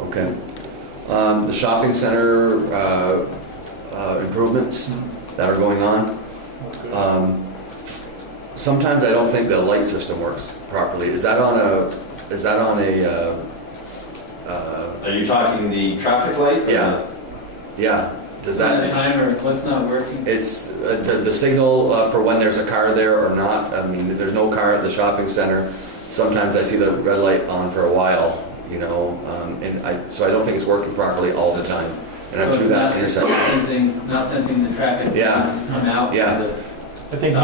Okay. The shopping center improvements that are going on. Sometimes I don't think the light system works properly. Is that on a? Are you talking the traffic light? Yeah. Yeah. Does that? Timer, what's not working? It's the signal for when there's a car there or not. I mean, there's no car at the shopping center. Sometimes I see the red light on for a while, you know, so I don't think it's working properly all the time. And I'm through that intersection. Not sensing the traffic come out. Yeah. I think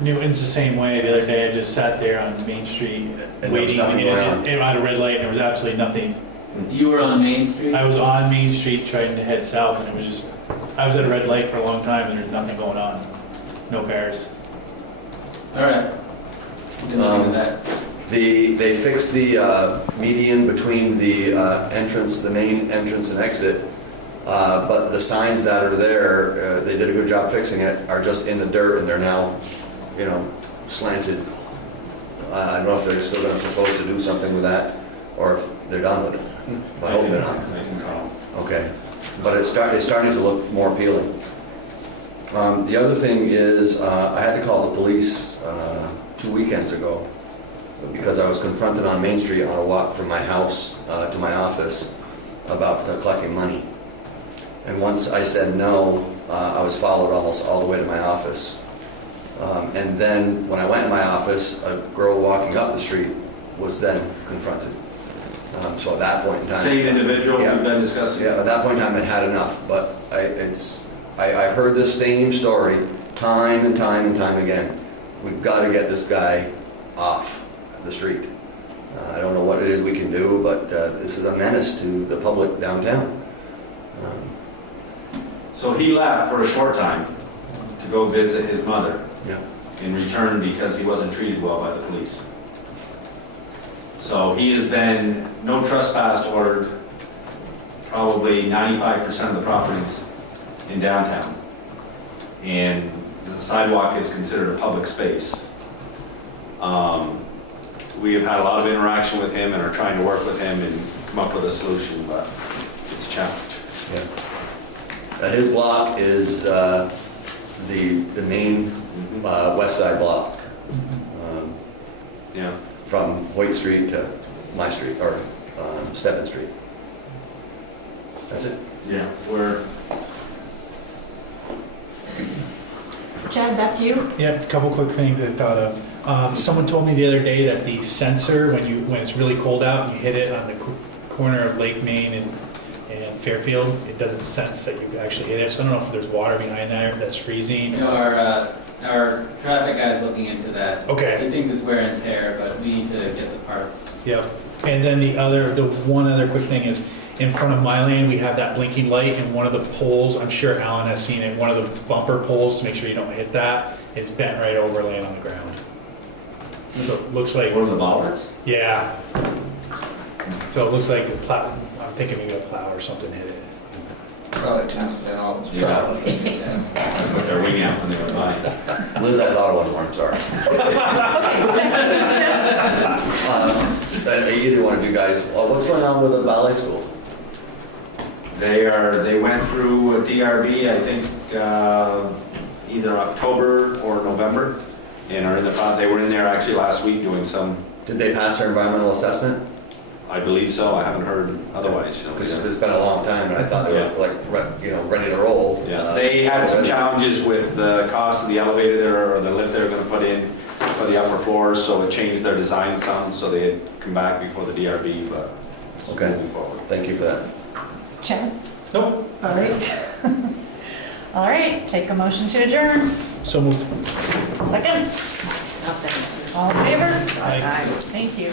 Newton's the same way. The other day I just sat there on Main Street And waiting there was nothing going on. and on a red light and there was absolutely nothing. You were on Main Street? I was on Main Street trying to head south and it was just, I was at a red light for a long time and there's nothing going on. No cars. All right. They fixed the median between the main entrance and exit But the signs that are there, they did a good job fixing it, are just in the dirt and they're now, slanted. I don't know if they're still going to propose to do something with that or if they're done with it. I hope they're not. I can call. Okay. But it's starting to look more appealing. The other thing is, I had to call the police 2 weekends ago because I was confronted on Main Street on a walk from my house to my office about collecting money. And once I said no, I was followed almost all the way to my office. And then when I went in my office, a girl walking up the street was then confronted. So at that point in time... Same individual we've been discussing? Yeah, at that point in time, I'd had enough. But I've heard this same story time and time and time again. We've got to get this guy off the street. I don't know what it is we can do, but this is a menace to the public downtown. So he left for a short time to go visit his mother. Yeah. In return because he wasn't treated well by the police. So he has been no trespass ordered probably 95% of the properties in downtown. And the sidewalk is considered a public space. We have had a lot of interaction with him and are trying to work with him and come up with a solution, but it's a challenge. Yeah. His block is the main west side block. Yeah. From Hoyt Street to my street, or 7th Street. That's it. Yeah, we're... Chad, back to you. Yeah, a couple quick things I thought of. Someone told me the other day that the sensor, when it's really cold out and you hit it on the corner of Lake Main and Fairfield, it doesn't sense that you actually hit it. So I don't know if there's water behind there that's freezing. Our traffic guy's looking into that. Okay. He thinks it's wear and tear, but we need to get the parts. Yep. And then the one other quick thing is, in front of my lane, we have that blinking light, and one of the poles, I'm sure Alan has seen it, one of the bumper poles, to make sure you don't hit that, is bent right over, laying on the ground. So it looks like... One of the bollards? Yeah. So it looks like the plow, I'm thinking maybe a plow or something hit it. Probably town St. Albans. Yeah. Put their wing out when they go by. Liz, I thought it was one, sorry. Either one of you guys, what's going on with the ballet school? They went through a DRB, I think, either October or November, and are in the they were in there actually last week doing some. Did they pass their environmental assessment? I believe so. I haven't heard otherwise. It's been a long time, and I thought they were ready to roll. Yeah. They had some challenges with the cost of the elevator there, or the lift they were going to put in for the upper floors, so it changed their design some. So they had come back before the DRB, but okay. Moving forward. Thank you for that. Chad? Nope. All right. All right, take a motion to adjourn. So moved. Second? I'll second. All in favor? Aye. Thank you.